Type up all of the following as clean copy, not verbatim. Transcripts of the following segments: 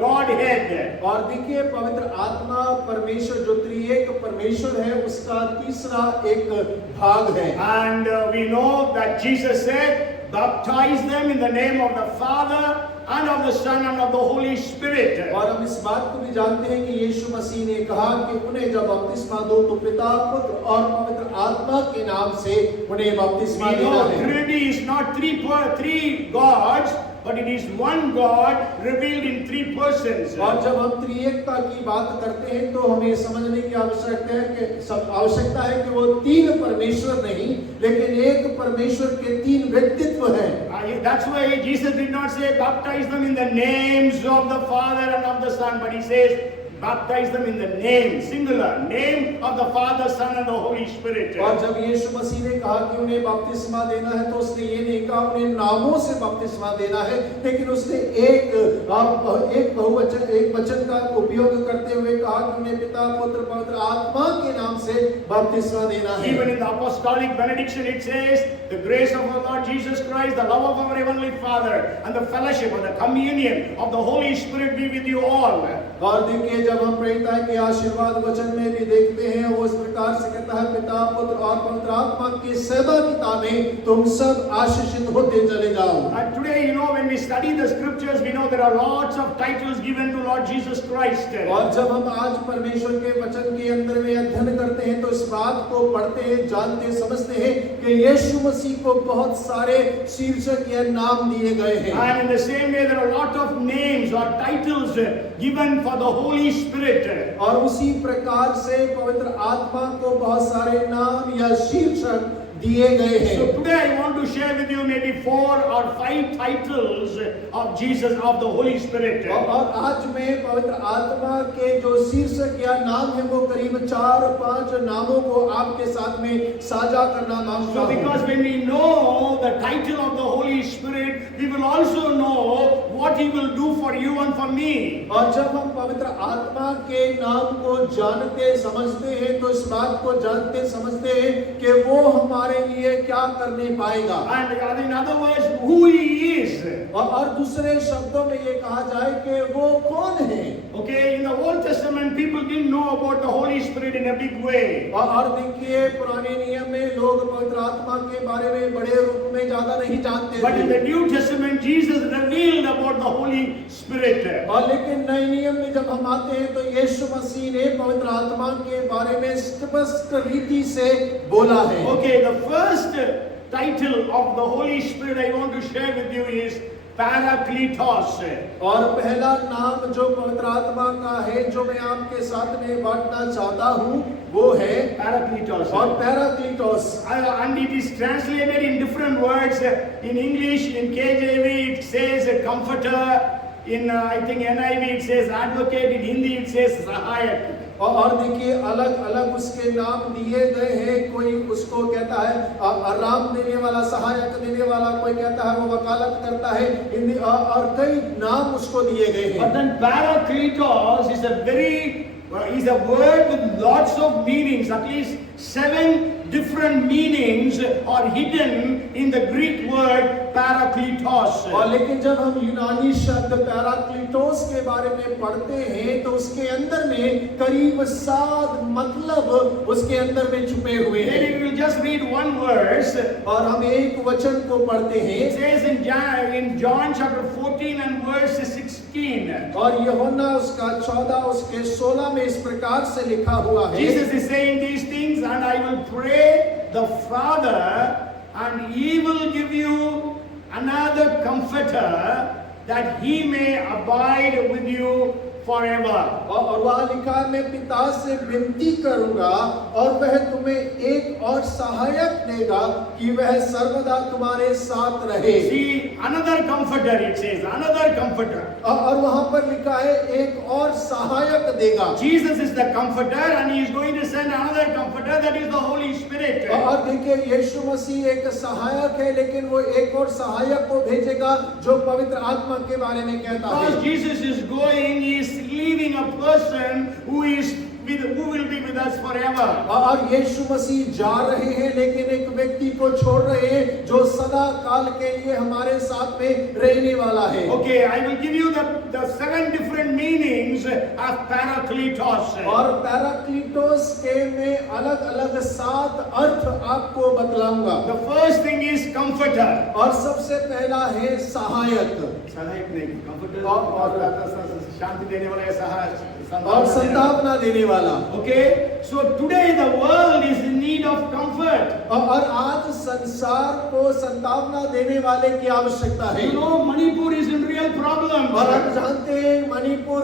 Godhead. और देखिए पवित्र आत्मा परमेश्वर जो त्रिएक परमेश्वर है उसका तीसरा एक भाग है। And we know that Jesus said, baptize them in the name of the Father and of the Son and of the Holy Spirit. और हम इस बात को भी जानते हैं कि यीशु मसीह ने कहा कि उन्हें जब बपतिस्मा दो तो पिता पुत्र और पवित्र आत्मा के नाम से उन्हें बपतिस्मा We देना know है। Trinity is not three gods, but it is one God revealed in three persons. और जब हम त्रिएकता की बात करते हैं तो हमें समझने की आवश्यकता है कि वो तीन परमेश्वर नहीं लेकिन एक परमेश्वर के तीन व्यक्तित्व हैं। That's why Jesus did not say baptize them in the names of the Father and of the Son, but he says baptize them in the name, singular, name of the Father, Son and the Holy Spirit. और जब यीशु मसीह ने कहा कि उन्हें बपतिस्मा देना है तो उसने ये नहीं कहा उन्हें नामों से बपतिस्मा देना है, लेकिन उसने एक वचन का उपयोग करते हुए कहा कि उन्हें पिता पुत्र पवित्र आत्मा के नाम से बपतिस्मा देना है। Even in the apostolic benediction it says, the grace of our Lord Jesus Christ, the love of our heavenly Father, and the fellowship and the communion of the Holy Spirit be with you all. और देखिए जब हम प्रेरिताई के आशीर्वाद वचन में भी देखते हैं वो इस प्रकार से कहता है पिता पुत्र और पवित्र आत्मा की सहभागिता में तुम सब आशीषित होते चले जाओ। And today, when we study the scriptures, we know there are lots of titles given to Lord Jesus Christ. और जब हम आज परमेश्वर के वचन के अंदर में अध्ययन करते हैं तो इस बात को पढ़ते हैं, जानते समझते हैं कि यीशु मसीह को बहुत सारे शीर्षक या नाम दिए गए हैं। And in the same way, there are a lot of names or titles given for the Holy Spirit. और उसी प्रकार से पवित्र आत्मा को बहुत सारे नाम या शीर्षक दिए गए हैं। So today I want to share with you maybe 4 or 5 titles of Jesus, of the Holy Spirit. और आज मैं पवित्र आत्मा के जो शीर्षक या नाम है वो करीब 4-5 नामों को आपके साथ में साझा करना मांगता So हूँ। because when we know the title of the Holy Spirit, we will also know what He will do for you and for me. और जब हम पवित्र आत्मा के नाम को जानते समझते हैं तो इस बात को जानते समझते हैं कि वो हमारे लिए क्या करने पाएगा। And in other words, who He is. और दूसरे शब्दों में ये कहा जाए कि वो कौन है। Okay, in the Old Testament, people didn't know about the Holy Spirit in a big way. और देखिए पुराने नियम में लोग पवित्र आत्मा के बारे में बड़े रूप में ज्यादा नहीं जानते But in थे। the New Testament, Jesus revealed about the Holy Spirit. और लेकिन नए नियम में जब हम आते हैं तो यीशु मसीह ने पवित्र आत्मा के बारे में स्पष्ट रीति से बोला है। Okay, the first title of the Holy Spirit I want to share with you is Parakletos. और पहला नाम जो पवित्र आत्मा का है जो मैं आपके साथ में बांटना चाहता हूँ वो है Parakletos. और पैराक्लीटोस। And it is translated in different words. In English, in KJV, it says a comforter. In I think NIV, it says advocate. In Hindi, it says sahayak. और देखिए अलग अलग उसके नाम दिए गए हैं। कोई उसको कहता है आराम देने वाला, सहायक देने वाला, कोई कहता है वो वकालत करता है, और कई नाम उसको दिए गए हैं। But then Parakletos is a word with lots of meanings. At least 7 different meanings are hidden in the Greek word Parakletos. और लेकिन जब हम यूनानी शब्द पैराक्लीटोस के बारे में पढ़ते हैं तो उसके अंदर में करीब 7 मतलब उसके अंदर में छुपे हुए हैं। Then we will just read one verse. और हम एक वचन को पढ़ते हैं। It says in John chapter 14 and verse 16. और यूहन्ना उसका 14 उसके 16 में इस प्रकार से लिखा हुआ है। Jesus is saying these things, and I will pray the Father, and He will give you another comforter, that He may abide with you forever. और वहाँ लिखा है मैं पिता से विनती करूंगा और वह तुम्हें एक और सहायक देगा कि वह सर्वदा तुम्हारे साथ रहे। See, another comforter, it says, another comforter. और वहाँ पर लिखा है एक और सहायक देगा। Jesus is the comforter, and He is going to send another comforter, that is the Holy Spirit. और देखिए यीशु मसीह एक सहायक है लेकिन वो एक और सहायक को भेजेगा जो पवित्र आत्मा के बारे में कहता है। Because Jesus is going, He is leaving a person who with us forever. और यीशु मसीह जा रहे हैं, लेकिन एक व्यक्ति को छोड़ रहे हैं जो सदा काल के लिए हमारे साथ में रहने वाला है। Okay, I will give you the 7 different meanings of Parakletos. और पैराक्लीटोस के मैं अलग-अलग 7 अर्थ आपको बतलाऊंगा। The first thing is comforter. और सबसे पहला है सहायक सहायक नहीं, comforter और शांति देने वाला, सहायक और संतावना देने वाला। Okay, so today the world is in need of comfort. और आज संसार को संतावना देने वाले की आवश्यकता है। You know, Manipur is in real problem. और आप जानते हैं मणिपुर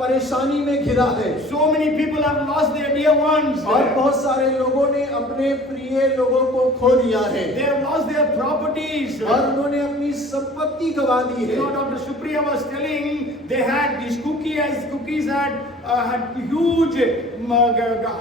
परेशानी में घिरा है। So many people have lost their dear ones. और बहुत सारे लोगों ने अपने प्रिय लोगों को खो दिया है। They have lost their properties. और उन्होंने अपनी संपत्ति गंवा दी है। You know, Dr. Supriya was telling they had these cookies had huge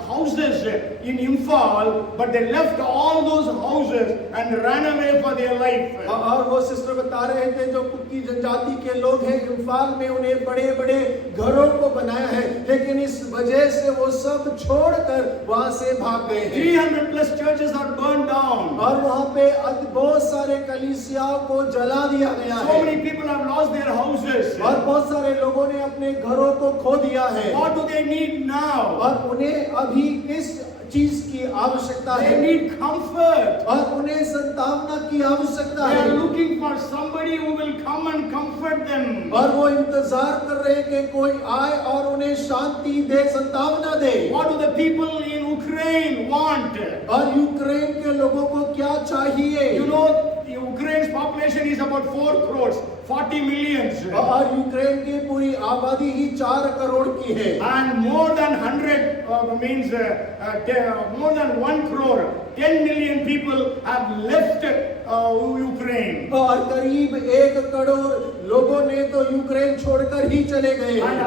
houses in Imphal, but they left all those houses and ran away for their life. और वो sister बता रहे थे जो कुकी जनजाति के लोग हैं इम्फाल में, उन्हें बड़े-बड़े घरों को बनाया है, लेकिन इस वजह से वो सब छोड़कर वहां से भाग गए हैं। 300 plus churches are burned down. और वहां पे बहुत सारे कलीसियाओं को जला दिया गया है। So many people have lost their houses. और बहुत सारे लोगों ने अपने घरों को खो दिया है। What do they need now? और उन्हें अभी किस चीज की आवश्यकता They है? need comfort. और उन्हें संतावना की आवश्यकता They है। are looking for somebody who will come and comfort them. और वो इंतजार कर रहे हैं कि कोई आए और उन्हें शांति दे, संतावना दे। What do the people in Ukraine want? और यूक्रेन के लोगों को क्या चाहिए? You know, Ukraine's population is about 4 crores, 40 millions. और यूक्रेन की पूरी आबादी ही 4 करोड़ की है। And more than 1 crore, 10 million people have left Ukraine. और करीब 1 करोड़ लोगों ने तो यूक्रेन छोड़कर ही चले गए And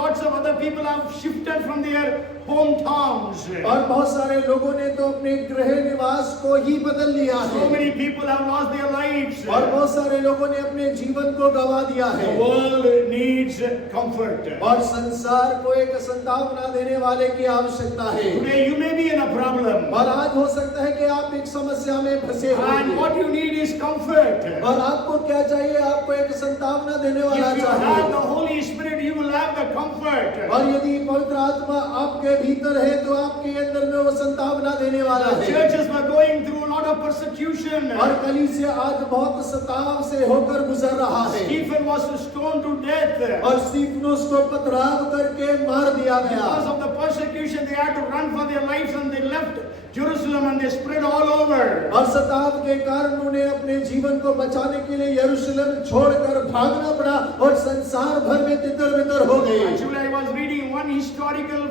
lots of other people have shifted from their hometowns. और बहुत सारे लोगों ने तो अपने गृह निवास को ही बदल लिया So है। many people have lost their lives. और बहुत सारे लोगों ने अपने जीवन को गंवा दिया The है। world needs comfort. और संसार को एक संतावना देने वाले की आवश्यकता है। Today you may be in a problem. और आज हो सकता है कि आप एक समस्या में फंसे And होंगे। what you need is comfort. और आपको क्या चाहिए? आपको एक संतावना देने वाला If you have चाहिए। the Holy Spirit, you will have the comfort. और यदि पवित्र आत्मा आपके भीतर है तो आपके अंदर में वो संतावना देने वाला The है। churches were going through a lot of persecution. और कलीसिया आज बहुत सताव से होकर गुजर रहा है। Stephen was stoned to death. और स्तिफनुस को पथराव करके मार दिया गया। Because of the persecution, they had to run for their lives and they left Jerusalem and they spread all over. और सताव के कारण उन्हें अपने जीवन को बचाने के लिए यरूशलेम छोड़कर भागना पड़ा और संसार भर में तितर-बितर हो गए। Actually, I was reading one historical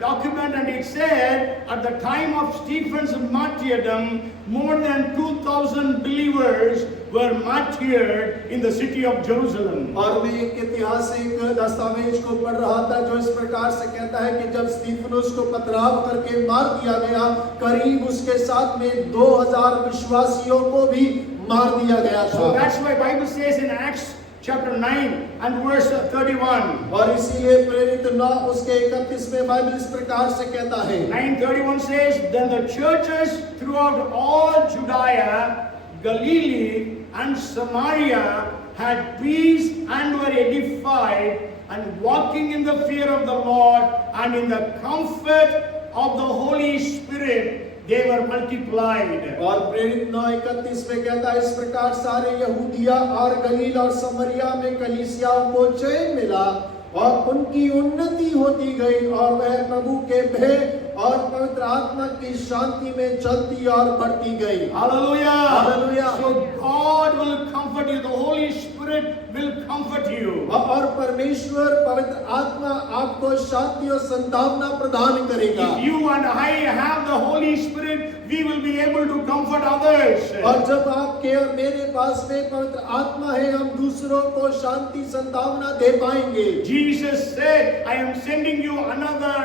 document and it said at the time of Stephen's martyrdom, more than 2,000 believers were martyred in the city of Jerusalem. और मैं एक ऐतिहासिक दस्तावेज को पढ़ रहा था जो इस प्रकार से कहता है कि जब स्तिफनुस को पथराव करके मार दिया गया, करीब उसके साथ में 2000 विश्वासियों को भी मार दिया गया So था। that's why Bible says in Acts chapter 9 and verse 31. और इसीलिए प्रेरित 9 उसके 31 में बाइबल इस प्रकार से कहता है। 9:31 says, then the churches throughout all Judea, Galilee and Samaria had peace and were edified and walking in the fear of the Lord and in the comfort of the Holy Spirit they were multiplied. और प्रेरित 9:31 में कहता है इस प्रकार सारे यहूदिया और गलील और समरिया में कलीसियाओं को चैन मिला और उनकी उन्नति होती गई और वह प्रभु के भय और पवित्र आत्मा की शांति में चलती और बढ़ती गई। Hallelujah. Hallelujah. So God will comfort you. The Holy Spirit will comfort you. और परमेश्वर पवित्र आत्मा आपको शांति और संतावना प्रदान करेगा। If you and I have the Holy Spirit, we will be able to comfort others. और जब आपके और मेरे पास में पवित्र आत्मा है, हम दूसरों को शांति संतावना दे पाएंगे। Jesus said, I am sending you another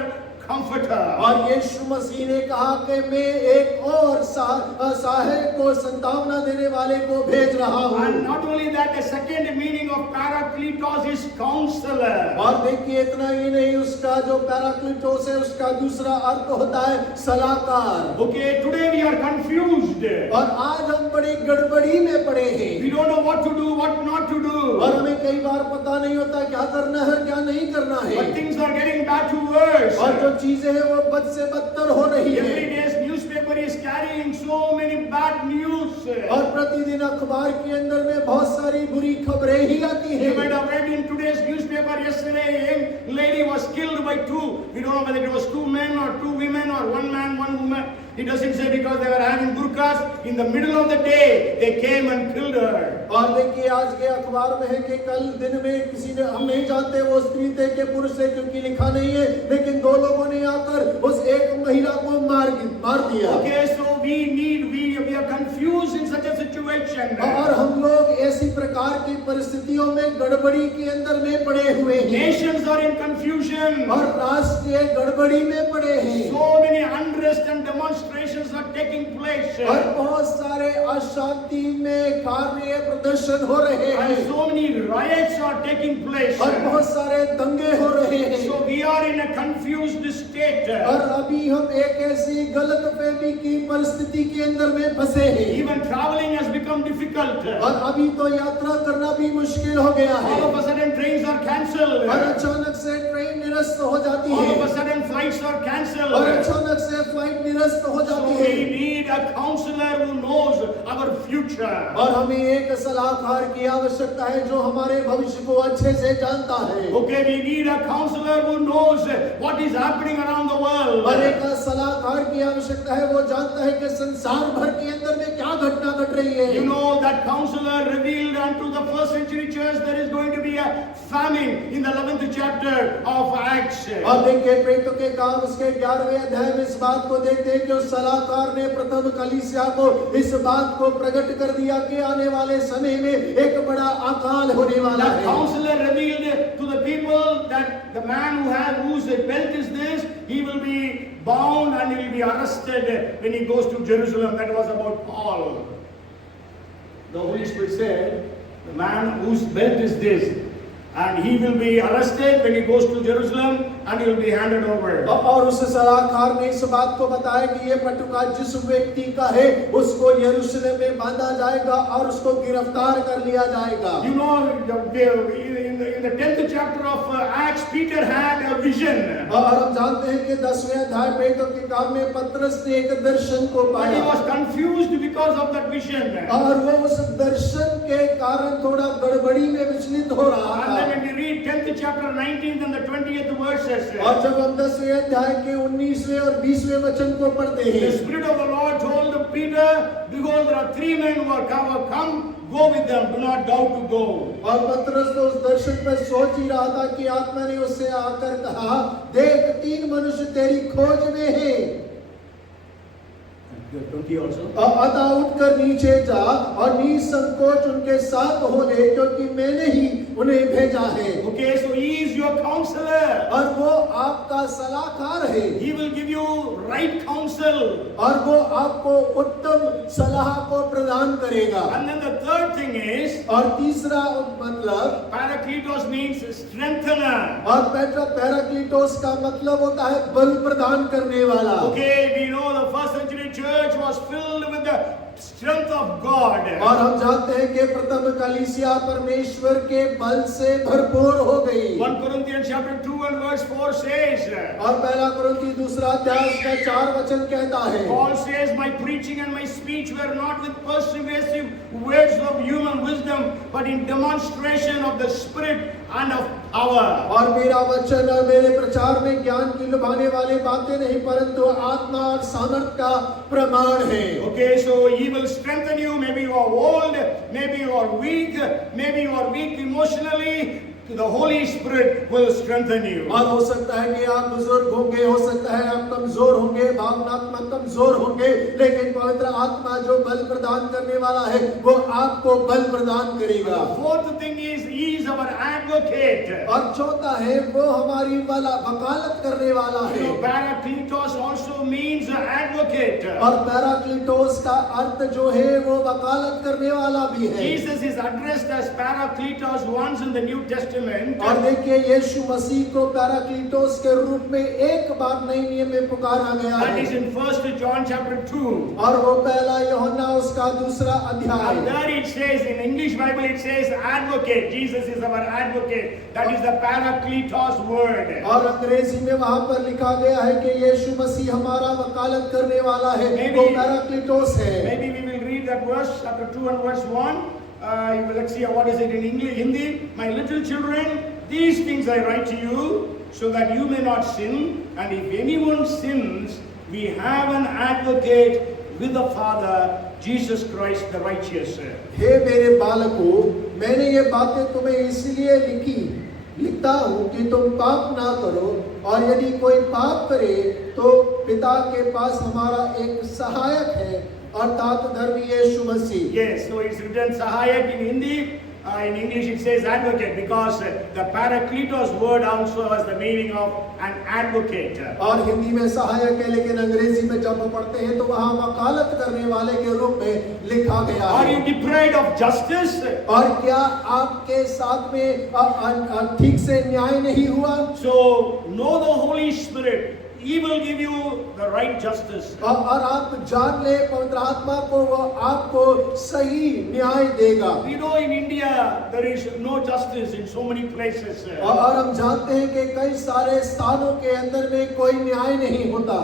comforter. और यीशु मसीह ने कहा कि मैं एक और सहायक को संतावना देने वाले को भेज रहा हूँ। And not only that, the second meaning of Parakletos is counselor. और देखिए इतना ही नहीं, उसका जो पैराक्लिटोस है उसका दूसरा अर्थ होता है सलाहकार। Okay, today we are confused. और आज हम बड़ी गड़बड़ी में पड़े हैं। We don't know what to do, what not to do. और हमें कई बार पता नहीं होता क्या करना है क्या नहीं करना है। But things are getting bad to worse. और जो चीजें हैं वो बद से बदतर हो रही है। Every day's newspaper is carrying so many bad news. और प्रतिदिन अखबार के अंदर में बहुत सारी बुरी खबरें ही आती You might हैं। have read in today's newspaper yesterday, a lady was killed by two. We don't know whether it was two men or two women or one man, one woman. It doesn't say because they were having burqas. In the middle of the day, they came and killed her. और देखिए आज के अखबार में है कि कल दिन में किसी ने, हम नहीं जानते वो स्त्री थे कि पुरुष थे क्योंकि लिखा नहीं है, लेकिन दो लोगों ने आकर उस एक महिला को मार दिया। Okay, so we are confused in such a situation. और हम लोग ऐसी प्रकार की परिस्थितियों में गड़बड़ी के अंदर में पड़े हुए हैं। Nations are in confusion. और राष्ट्र गड़बड़ी में पड़े हैं। So many unrest and demonstrations are taking place. और बहुत सारे अशांति में कार्य प्रदर्शन हो रहे हैं। And so many riots are taking place. और बहुत सारे दंगे हो रहे हैं। So we are in a confused state. और अभी हम एक ऐसी गलतफहमी की परिस्थिति के अंदर में फंसे हैं। Even traveling has become difficult. और अभी तो यात्रा करना भी मुश्किल हो गया है। All of a sudden trains are cancelled. और अचानक से ट्रेन निरस्त हो जाती All है। of a sudden flights are cancelled. और अचानक से फ्लाइट निरस्त हो So जाती we है। need a counselor who knows our future. और हमें एक सलाहकार की आवश्यकता है जो हमारे भविष्य को अच्छे से जानता है। Okay, we need a counselor who knows what is happening around the world. और एक सलाहकार की आवश्यकता है, वो जानता है कि संसार भर के अंदर में क्या घटना घट रही है। You know that counselor revealed unto the first century church there is going to be a famine in the 11th chapter of Acts. और देखिए प्रेरितों के काम उसके 11वें अध्याय में इस बात को देखते हैं कि उस सलाहकार ने प्रथम कलीसिया को इस बात को प्रकट कर दिया कि आने वाले समय में एक बड़ा अकाल होने वाला That है। counselor revealed to the people that the man whose belt is this, he will be bound and he will be arrested when he goes to Jerusalem. That was about Paul. The Holy Spirit said, the man whose belt is this, and he will be arrested when he goes to Jerusalem and he will be handed over. और उस सलाहकार ने इस बात को बताया कि ये पटुका जिस व्यक्ति का है उसको यरूशलेम में बांधा जाएगा और उसको गिरफ्तार कर लिया जाएगा। You know, in the 10th chapter of Acts, Peter had a vision. और हम जानते हैं कि 10वें अध्याय प्रेरितों के काम में पतरस ने एक दर्शन को But he पाया was confused because of that vision. और वो उस दर्शन के कारण थोड़ा गड़बड़ी में विचलित हो रहा And था। then when we read 10th chapter 19th and the 20th verses, और जब हम 10वें अध्याय के 19वें और 20वें वचन को पढ़ते the हैं, Spirit of the Lord told Peter, behold, there are 3 men who are come, go with them, do not doubt to go. और पतरस तो उस दर्शन पर सोच ही रहा था कि आत्मा ने उससे आकर कहा, देख 3 मनुष्य तेरी खोज में हैं। 20 also. अतः उठकर नीचे जा और निसंकोच उनके साथ हो ले, क्योंकि मैंने ही उन्हें भेजा है। Okay, so he is your counselor. और वो आपका सलाहकार है। He will give you right counsel. और वो आपको उत्तम सलाह को प्रदान करेगा। And then the third thing is, और तीसरा मतलब Parakletos means strengthener. और पैराक्लीटोस का मतलब होता है बल प्रदान करने वाला। Okay, we know the first century church was filled with the strength of God. और हम जानते हैं कि प्रथम कलीसिया परमेश्वर के बल से भरपूर हो गई। 1 Corinthians chapter 2 and verse 4 says, और पहला कुरिन्थी 2 अध्याय का 4 वचन कहता है, Paul says, my preaching and my speech were not with persuasive words of human wisdom, but in demonstration of the Spirit and of power. और मेरा वचन और मेरे प्रचार में ज्ञान की लुभाने वाली बातें नहीं, परंतु आत्मा और सामर्थ का प्रमाण है। Okay, so he will strengthen you. Maybe you are old, maybe you are weak emotionally. the Holy Spirit will strengthen you. और हो सकता है कि आप बुजुर्ग होंगे, हो सकता है आप कमजोर होंगे, भावनात्मक कमजोर होंगे, लेकिन पवित्र आत्मा जो बल प्रदान करने वाला है वो आपको बल प्रदान करेगा। The fourth thing is, He is our advocate. और चौथा है वो हमारी वकालत करने वाला You है। know, Parakletos also means advocate. और पैराक्लीटोस का अर्थ जो है वो वकालत करने वाला भी है। Jesus is addressed as Parakletos once in the New Testament. और देखिए यीशु मसीह को पैराक्लीटोस के रूप में एक बार नए नियम में पुकारा गया That is है। in 1 John chapter 2. और वो पहला यूहन्ना उसका दूसरा And अध्याय। there it says, in English Bible it says advocate. Jesus is our advocate. That is the Parakletos word. और अंग्रेजी में वहां पर लिखा गया है कि यीशु मसीह हमारा वकालत करने वाला है, वो पैराक्लीटोस है। Maybe we will read that verse, chapter 2 and verse 1. Let's see what is it in English, Hindi. My little children, these things I write to you, so that you may not sin. And if anyone sins, we have an advocate with the Father, Jesus Christ the righteous. हे मेरे बालकों, मैंने ये बातें तुम्हें इसलिए लिखता हूँ कि तुम पाप ना करो, और यदि कोई पाप करे तो पिता के पास हमारा एक सहायक है, अर्थात धर्मी यीशु मसीह। Yes, so it's written Sahayak in Hindi. In English it says advocate, because the Parakletos word also has the meaning of an advocate. और हिंदी में सहायक है, लेकिन अंग्रेजी में जब हम पढ़ते हैं तो वहाँ वकालत करने वाले के रूप में लिखा गया Are है। you deprived of justice? और क्या आपके साथ में ठीक से न्याय नहीं हुआ? So know the Holy Spirit. He will give you the right justice. और आप जान ले पवित्र आत्मा को, वो आपको सही न्याय देगा। We know in India there is no justice in so many places. और हम जानते हैं कि कई सारे स्थानों के अंदर में कोई न्याय नहीं होता।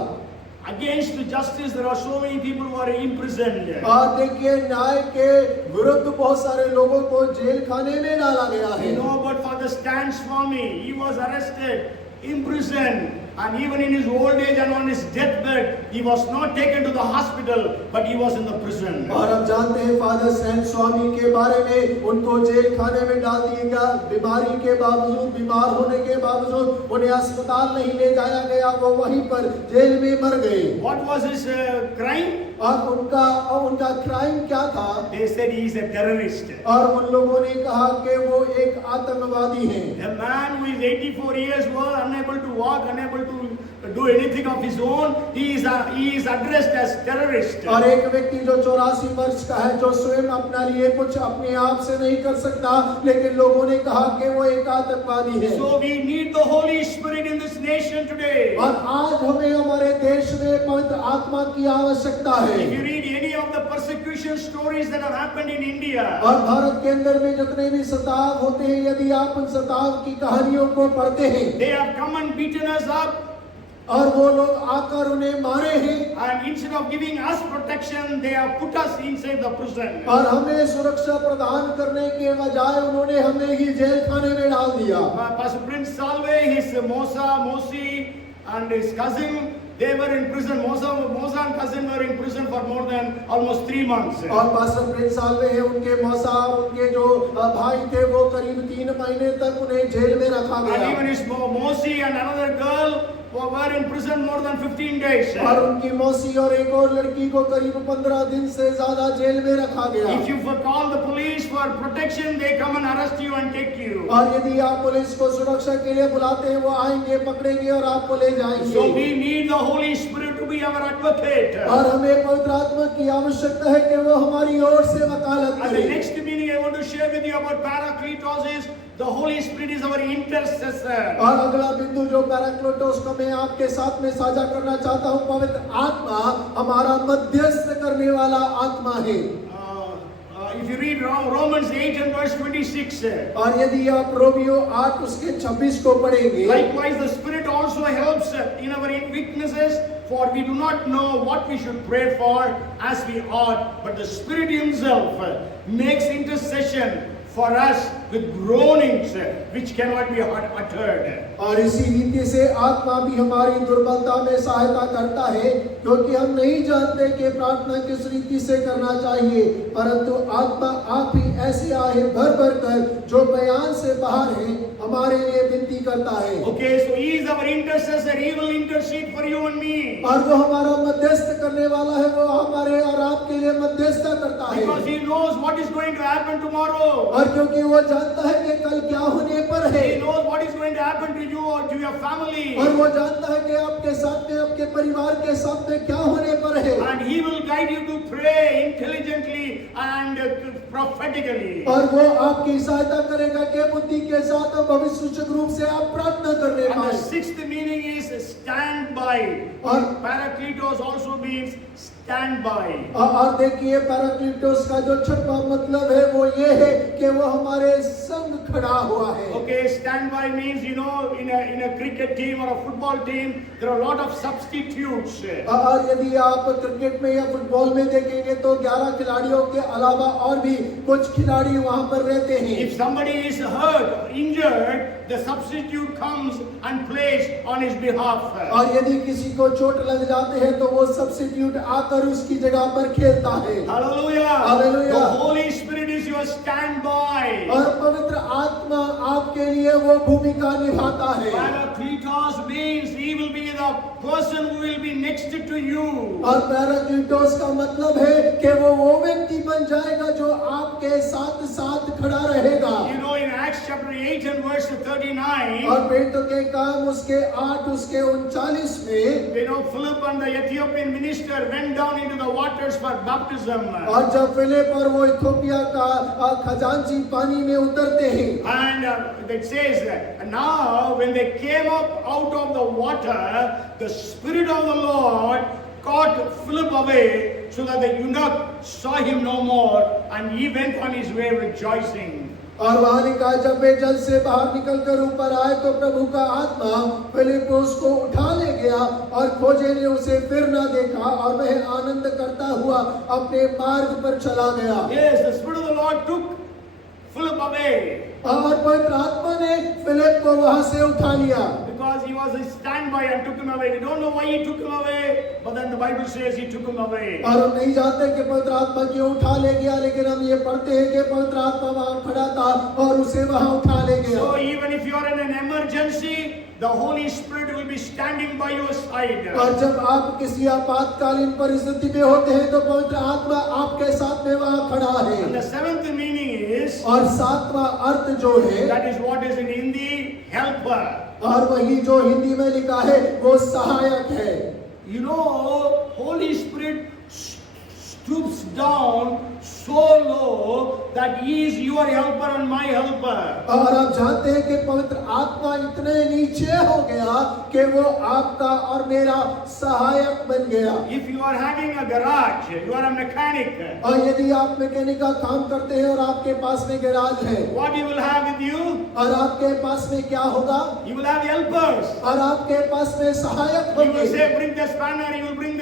Against justice there are so many people who are imprisoned. और देखिए न्याय के विरुद्ध बहुत सारे लोगों को जेल खाने में डाला गया है। You know about Father Stan Swami. He was arrested, imprisoned, and even in his old age and on his deathbed, he was not taken to the hospital, but he was in the prison. और हम जानते हैं father San स्वामी के बारे में, उनको jail खाने में डाल दिया गया, बीमारी के बावजूद, बीमार होने के बावजूद उन्हें अस्पताल नहीं ले जाया गया, वो वहीं पर जेल में मर गए। What was his crime? और उनका क्राइम क्या था? They said he is a terrorist. और उन लोगों ने कहा कि वो एक आतंकवादी है। A man who is 84 years old, unable to walk, unable to do anything of his own, he is addressed as terrorist. और एक व्यक्ति जो 84 वर्ष का है, जो स्वयं अपना लिए कुछ अपने आप से नहीं कर सकता, लेकिन लोगों ने कहा कि वो एक आतंकवादी है। So we need the Holy Spirit in this nation today. और आज हमें हमारे देश में पवित्र आत्मा की आवश्यकता है। If you read any of the persecution stories that have happened in India, और भारत के अंदर में जितने भी सताव होते हैं, यदि आप उन सताव की कहानियों को पढ़ते हैं, they have come and beaten us up, और वो लोग आकर उन्हें मारे हैं, and instead of giving us protection, they have put us inside the prison. और हमें सुरक्षा प्रदान करने के बजाय उन्होंने हमें ही जेल खाने में डाल दिया। Pastor Prince Salve, his Mosi, and his cousin, they were in prison. Mosa and cousin were in prison for more than almost 3 months. और पास्टर प्रिंस साल्वे हैं, उनके मौसा, उनके जो भाई थे, वो करीब 3 महीने तक उन्हें जेल में रखा And गया। even his Mosi and another girl were in prison more than 15 days. और उनकी मौसी और एक और लड़की को करीब 15 दिन से ज्यादा जेल में रखा गया। If you call the police for protection, they come and arrest you and take you. और यदि आप पुलिस को सुरक्षा के लिए बुलाते हैं, वो आएंगे, पकड़ेंगे और आपको ले जाएंगे। So we need the Holy Spirit to be our advocate. और हमें पवित्र आत्मा की आवश्यकता है कि वो हमारी ओर से वकालत And the करे। next meaning I want to share with you about Parakletos is the Holy Spirit is our intercessor. और अगला बिंदु जो पैराक्लीटोस को मैं आपके साथ में साझा करना चाहता हूँ, पवित्र आत्मा हमारा मध्यस्थ करने वाला आत्मा है। If you read Romans 8 and verse 26, और यदि आप रोमियो 8 उसके 26 को पढ़ेंगे, likewise the Spirit also helps in our weaknesses, for we do not know what we should pray for as we ought, but the Spirit Himself makes intercession for us with groanings which cannot be uttered. और इसी रीति से आत्मा भी हमारी दुर्बलता में सहायता करता है, क्योंकि हम नहीं जानते कि प्रार्थना किस रीति से करना चाहिए, परंतु आत्मा आप ही ऐसे आए भर भर कर जो बयान से बाहर है हमारे लिए विनती करता है। Okay, so he is our intercessor. He will intercede for you and me. और वो हमारा मध्यस्थ करने वाला है, वो हमारे और आपके लिए मध्यस्थता करता है। Because he knows what is going to happen tomorrow. और क्योंकि वो जानता है कि कल क्या होने पर है। He knows what is going to happen to you or to your family. और वो जानता है कि आपके साथ में, आपके परिवार के साथ में क्या होने पर है। And he will guide you to pray intelligently and prophetically. और वो आपकी सहायता करेगा कि बुद्धि के साथ और भविष्यसूचक रूप से आप प्रार्थना करने And पाए। the sixth meaning is stand by. और Parakletos also means stand by. और देखिए पैराक्लीटोस का जो छठवां मतलब है वो ये है कि वो हमारे संग खड़ा हुआ है। Okay, stand by means, you know, in a cricket team or a football team, there are a lot of substitutes. और यदि आप क्रिकेट में या फुटबॉल में देखेंगे तो 11 खिलाड़ियों के अलावा और भी कुछ खिलाड़ी वहां पर रहते हैं। If somebody is hurt or injured, the substitute comes and plays on his behalf. और यदि किसी को चोट लग जाते हैं तो वो सब्स्टिट्यूट आकर उसकी जगह पर खेलता है। Hallelujah. Hallelujah. The Holy Spirit is your standby. और पवित्र आत्मा आपके लिए वो भूमिका निभाता है। Parakletos means he will be the person who will be next to you. और पैराक्लीटोस का मतलब है कि वो व्यक्ति बन जाएगा जो आपके साथ साथ खड़ा रहेगा। You know, in Acts chapter 8 and verse 39, और पेटों के काम उसके 8 उसके 39 में, you know, Philip and the Ethiopian minister went down into the waters for baptism. और जब फिलिप और वो इथियोपिया का खजांची पानी में उतरते हैं, And it says, now when they came up out of the water, the Spirit of the Lord caught Philip away, so that the eunuch saw him no more, and he went on his way rejoicing. और वहां लिखा जब वे जल से बाहर निकलकर ऊपर आए तो प्रभु का आत्मा फिलिपुस को उठा ले गया और खोजे ने उसे फिर न देखा और वह आनंद करता हुआ अपने मार्ग पर चला गया। Yes, the Spirit of the Lord took Philip away. और पवित्र आत्मा ने फिलिप को वहां से उठा लिया। Because he was a standby and took him away. We don't know why he took him away, but then the Bible says he took him away. और हम नहीं जानते कि पवित्र आत्मा क्यों उठा ले गया, लेकिन हम ये पढ़ते हैं कि पवित्र आत्मा वहां खड़ा था और उसे वहां उठा ले गया। So even if you are in an emergency, the Holy Spirit will be standing by your side. और जब आप किसी आपातकालीन परिस्थिति में होते हैं तो पवित्र आत्मा आपके साथ में वहां खड़ा है। And the seventh meaning is, और सातवां अर्थ जो है, that is what is in Hindi, helper. और वही जो हिंदी में लिखा है वो सहायक है। You know, Holy Spirit stoops down so low that he is your helper and my helper. और आप जानते हैं कि पवित्र आत्मा इतने नीचे हो गया कि वो आपका और मेरा सहायक बन गया। If you are having a garage, you are a mechanic. और यदि आप मैकेनिक का काम करते हैं और आपके पास में गैराज है, What you will have with you? और आपके पास में क्या होगा? You will have helpers. और आपके पास में सहायक You will होंगे। say, bring the spanner, you will bring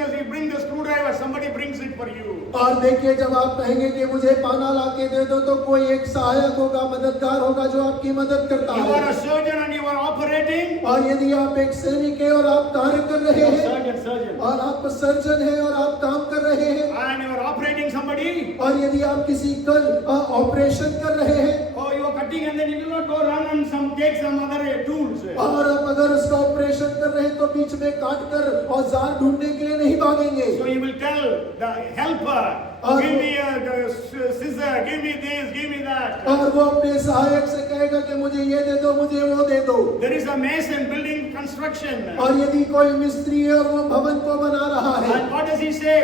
the screwdriver, somebody brings it for you. और देखिए जब आप कहेंगे कि मुझे पाना लाके दे दो तो कोई एक सहायक होगा, मददगार होगा जो आपकी मदद करता You are है। a surgeon and you are operating. और यदि आप एक सैनिक है और आप कार्य कर रहे हैं, Surgeon. और आप सर्जन है और आप काम कर रहे हैं, And you are operating somebody. और यदि आप किसी का ऑपरेशन कर रहे हैं, Oh, you are cutting and then you will not go run and take some other tools. और आप अगर उसका ऑपरेशन कर रहे हैं तो बीच में काट कर औजार ढूंढने के लिए नहीं भागेंगे। So you will tell the helper, give me a scissor, give me this, give me that. और वो अपने सहायक से कहेगा कि मुझे ये दे दो, मुझे वो दे दो। There is a mason building construction. और यदि कोई मिस्त्री है और वो भवन को बना रहा है, And what does he say?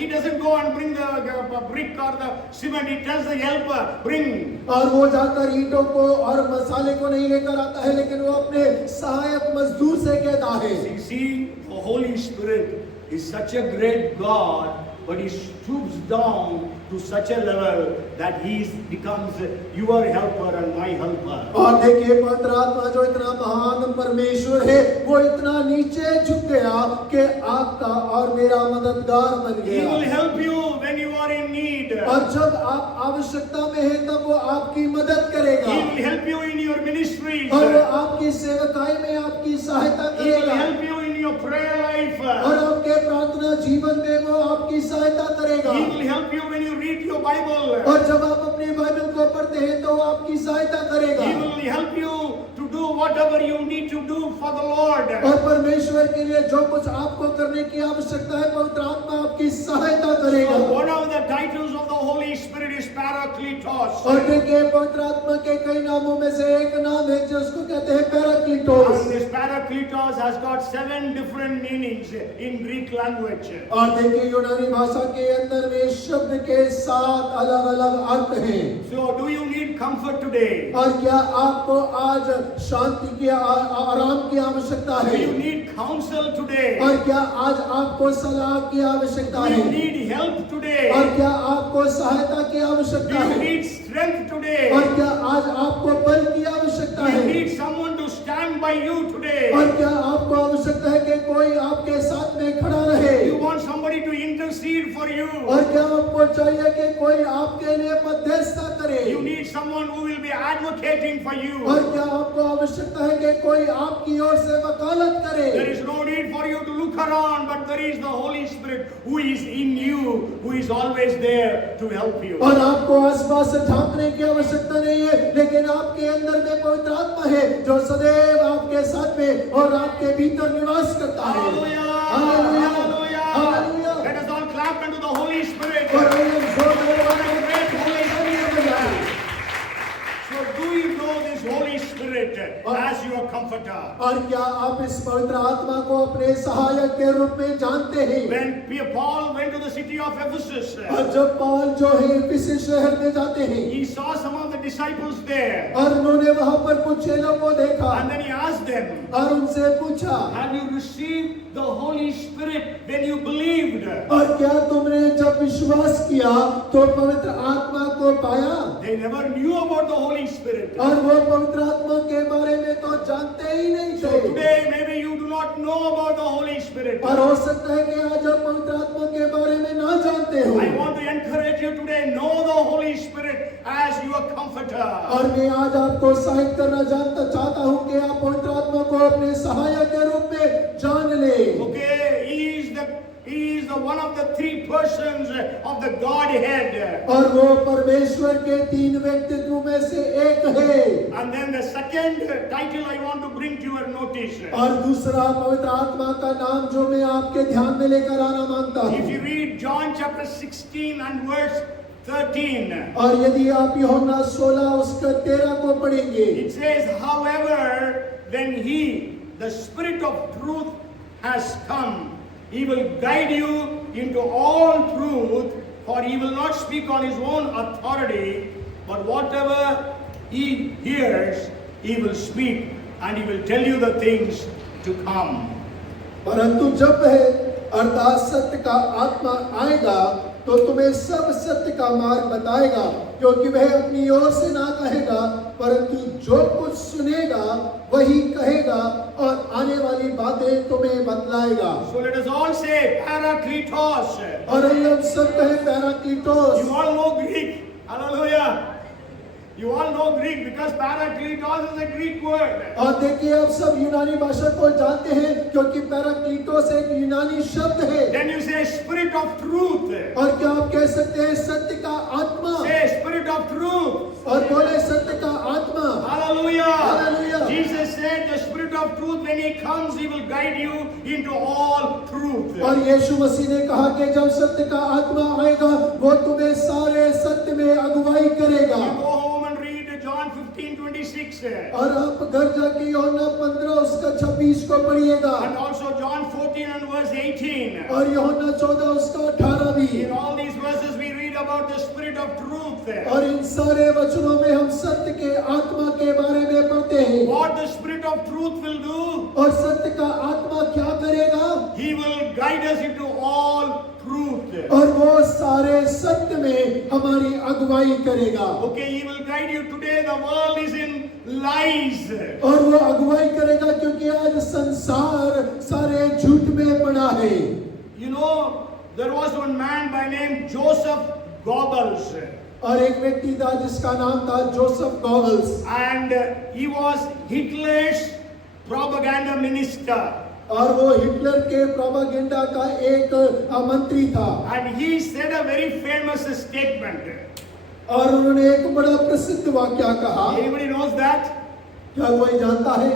He doesn't go and bring the brick or the cement. He tells the helper, bring. और वो जाकर ईंटों को और मसाले को नहीं लेकर आता है, लेकिन वो अपने सहायक मजदूर से कहता है। See, the Holy Spirit is such a great God, but he stoops down to such a level that he becomes your helper and my helper. और देखिए पवित्र आत्मा जो इतना महान परमेश्वर है, वो इतना नीचे झुक गया गया कि आपका और मेरा मददगार बन He will गया। help you when you are in need. और जब आप आवश्यकता में हैं तब वो आपकी मदद करेगा He will help you in your ministries. और वो आपकी सेवकाई में आपकी सहायता He will करेगा help you in your prayer life. और आपके प्रार्थना जीवन में वो आपकी सहायता करेगा He will help you when you read your Bible. और जब आप अपनी बाइबल को पढ़ते हैं तो वो आपकी सहायता करेगा He will help you to do whatever you need to do for the Lord. और परमेश्वर के लिए जो कुछ आपको करने की आवश्यकता है पवित्र आत्मा आपकी सहायता करेगा। So one of the titles of the Holy Spirit is Parakletos. और देखिए पवित्र आत्मा के कई नामों में से एक नाम है जिसको कहते हैं पैराक्लीटोस। And this Parakletos has got 7 different meanings in Greek language. और देखिए यूनानी भाषा के अंदर में शब्द के 7 अलग-अलग अर्थ हैं। So do you need comfort today? और क्या आपको आज शांति की आराम की आवश्यकता Do है? you need counsel today? और क्या आज आपको सलाह की आवश्यकता Do you है? need help today? और क्या आपको सहायता की Do आवश्यकता you है? need strength today? और क्या आज आपको बल की आवश्यकता Do you है? need someone to stand by you today? और क्या आपको आवश्यकता है कि कोई आपके साथ में खड़ा रहे? You want somebody to intercede for you? और क्या आपको चाहिए कि कोई आपके लिए मध्यस्थता करे? You need someone who will be advocating for you. और क्या आपको आवश्यकता है कि कोई आपकी ओर से वकालत करे? There is no need for you to look around, but there is the Holy Spirit who is in you, who is always there to help you. और आपको आसपास से झांकने की आवश्यकता नहीं है, लेकिन आपके अंदर में पवित्र आत्मा है जो सदैव आपके साथ में और आपके भीतर निवास करता है। Hallelujah! Hallelujah! Hallelujah! Hallelujah! Let us all clap unto the Holy Spirit. और हम जोरदार What a आवाज great Holy में Spirit. बजाएं। So do you know this Holy Spirit as your comforter? और क्या आप इस पवित्र आत्मा को अपने सहायक के रूप में जानते हैं? When Paul went to the city of Ephesus, और जब पौल जो है इफिसुस शहर में जाते हैं he saw some of the disciples there. और उन्होंने वहां पर कुछ चेलों को देखा And then he asked them, और उनसे पूछा, have you received the Holy Spirit when you believed? और क्या तुमने जब विश्वास किया तो पवित्र आत्मा को पाया? They never knew about the Holy Spirit. और वो पवित्र आत्मा के बारे में तो जानते ही नहीं So थे। today maybe you do not know about the Holy Spirit. और हो सकता है कि आज आप पवित्र आत्मा के बारे में ना जानते हो। I want to encourage you today, know the Holy Spirit as your comforter. और मैं आज आपको उत्साहित करना चाहता हूँ कि आप पवित्र आत्मा को अपने सहायक के रूप में जान ले। Okay, he is the one of the 3 persons of the Godhead. और वो परमेश्वर के 3 व्यक्तित्व में से एक है। And then the second title I want to bring to your notice. और दूसरा पवित्र आत्मा का नाम जो मैं आपके ध्यान में लेकर आना मांगता If हूँ। you read John chapter 16 and verse 13, और यदि आप यूहन्ना 16 उसका 13 को पढ़ेंगे, it says, however, when he, the Spirit of truth, has come, he will guide you into all truth, for he will not speak on his own authority, but whatever he hears, he will speak, and he will tell you the things to come. परंतु जब वह अर्थात सत्य का आत्मा आएगा तो तुम्हें सब सत्य का मार्ग बताएगा, क्योंकि वह अपनी ओर से ना कहेगा, परंतु जो कुछ सुनेगा वही कहेगा और आने वाली बातें तुम्हें बतलाएगा। So let us all say Parakletos. और हम सब कहें पैराक्लीटोस। You all know Greek. Hallelujah. You all know Greek because Parakletos is a Greek word. और देखिए आप सब यूनानी भाषा को जानते हैं क्योंकि पैराक्लीटोस एक यूनानी शब्द है। Then you say Spirit of truth. और क्या आप कह सकते हैं सत्य का आत्मा? Say Spirit of truth. और बोले सत्य का आत्मा। Hallelujah. Hallelujah. Jesus said the Spirit of truth, when he comes, he will guide you into all truth. और यीशु मसीह ने कहा कि जब सत्य का आत्मा आएगा वो तुम्हें सारे सत्य में अगुवाई करेगा। You go home and read John 15:26. और आप घर जाके यूहन्ना 15 उसका 26 को पढ़िएगा। And also John 14 and verse 18. और यूहन्ना 14 उसका 18 भी। In all these verses we read about the Spirit of truth. और इन सारे वचनों में हम सत्य के आत्मा के बारे में पढ़ते हैं। What the Spirit of truth will do? और सत्य का आत्मा क्या करेगा? He will guide us into all truth. और वो सारे सत्य में हमारी अगुवाई करेगा। Okay, he will guide you. Today the world is in lies. और वो अगुवाई करेगा क्योंकि आज संसार सारे झूठ में पड़ा है। You know, there was one man by name Joseph Goebbels, और एक व्यक्ति था जिसका नाम था Joseph goggles, and he was Hitler's propaganda minister. और वो हिटलर के प्रोपागेंडा का एक मंत्री था। And he said a very famous statement. और उन्होंने एक बड़ा प्रसिद्ध वाक्य कहा। Anybody knows that? क्या कोई जानता है?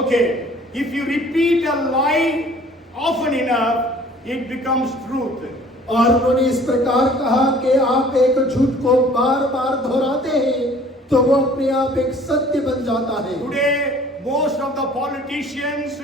Okay, if you repeat a lie often enough, it becomes truth. और उन्होंने इस प्रकार कहा कि आप एक झूठ को बार बार दोहराते हैं तो वो अपने आप एक सत्य बन जाता है। Today, most of the politicians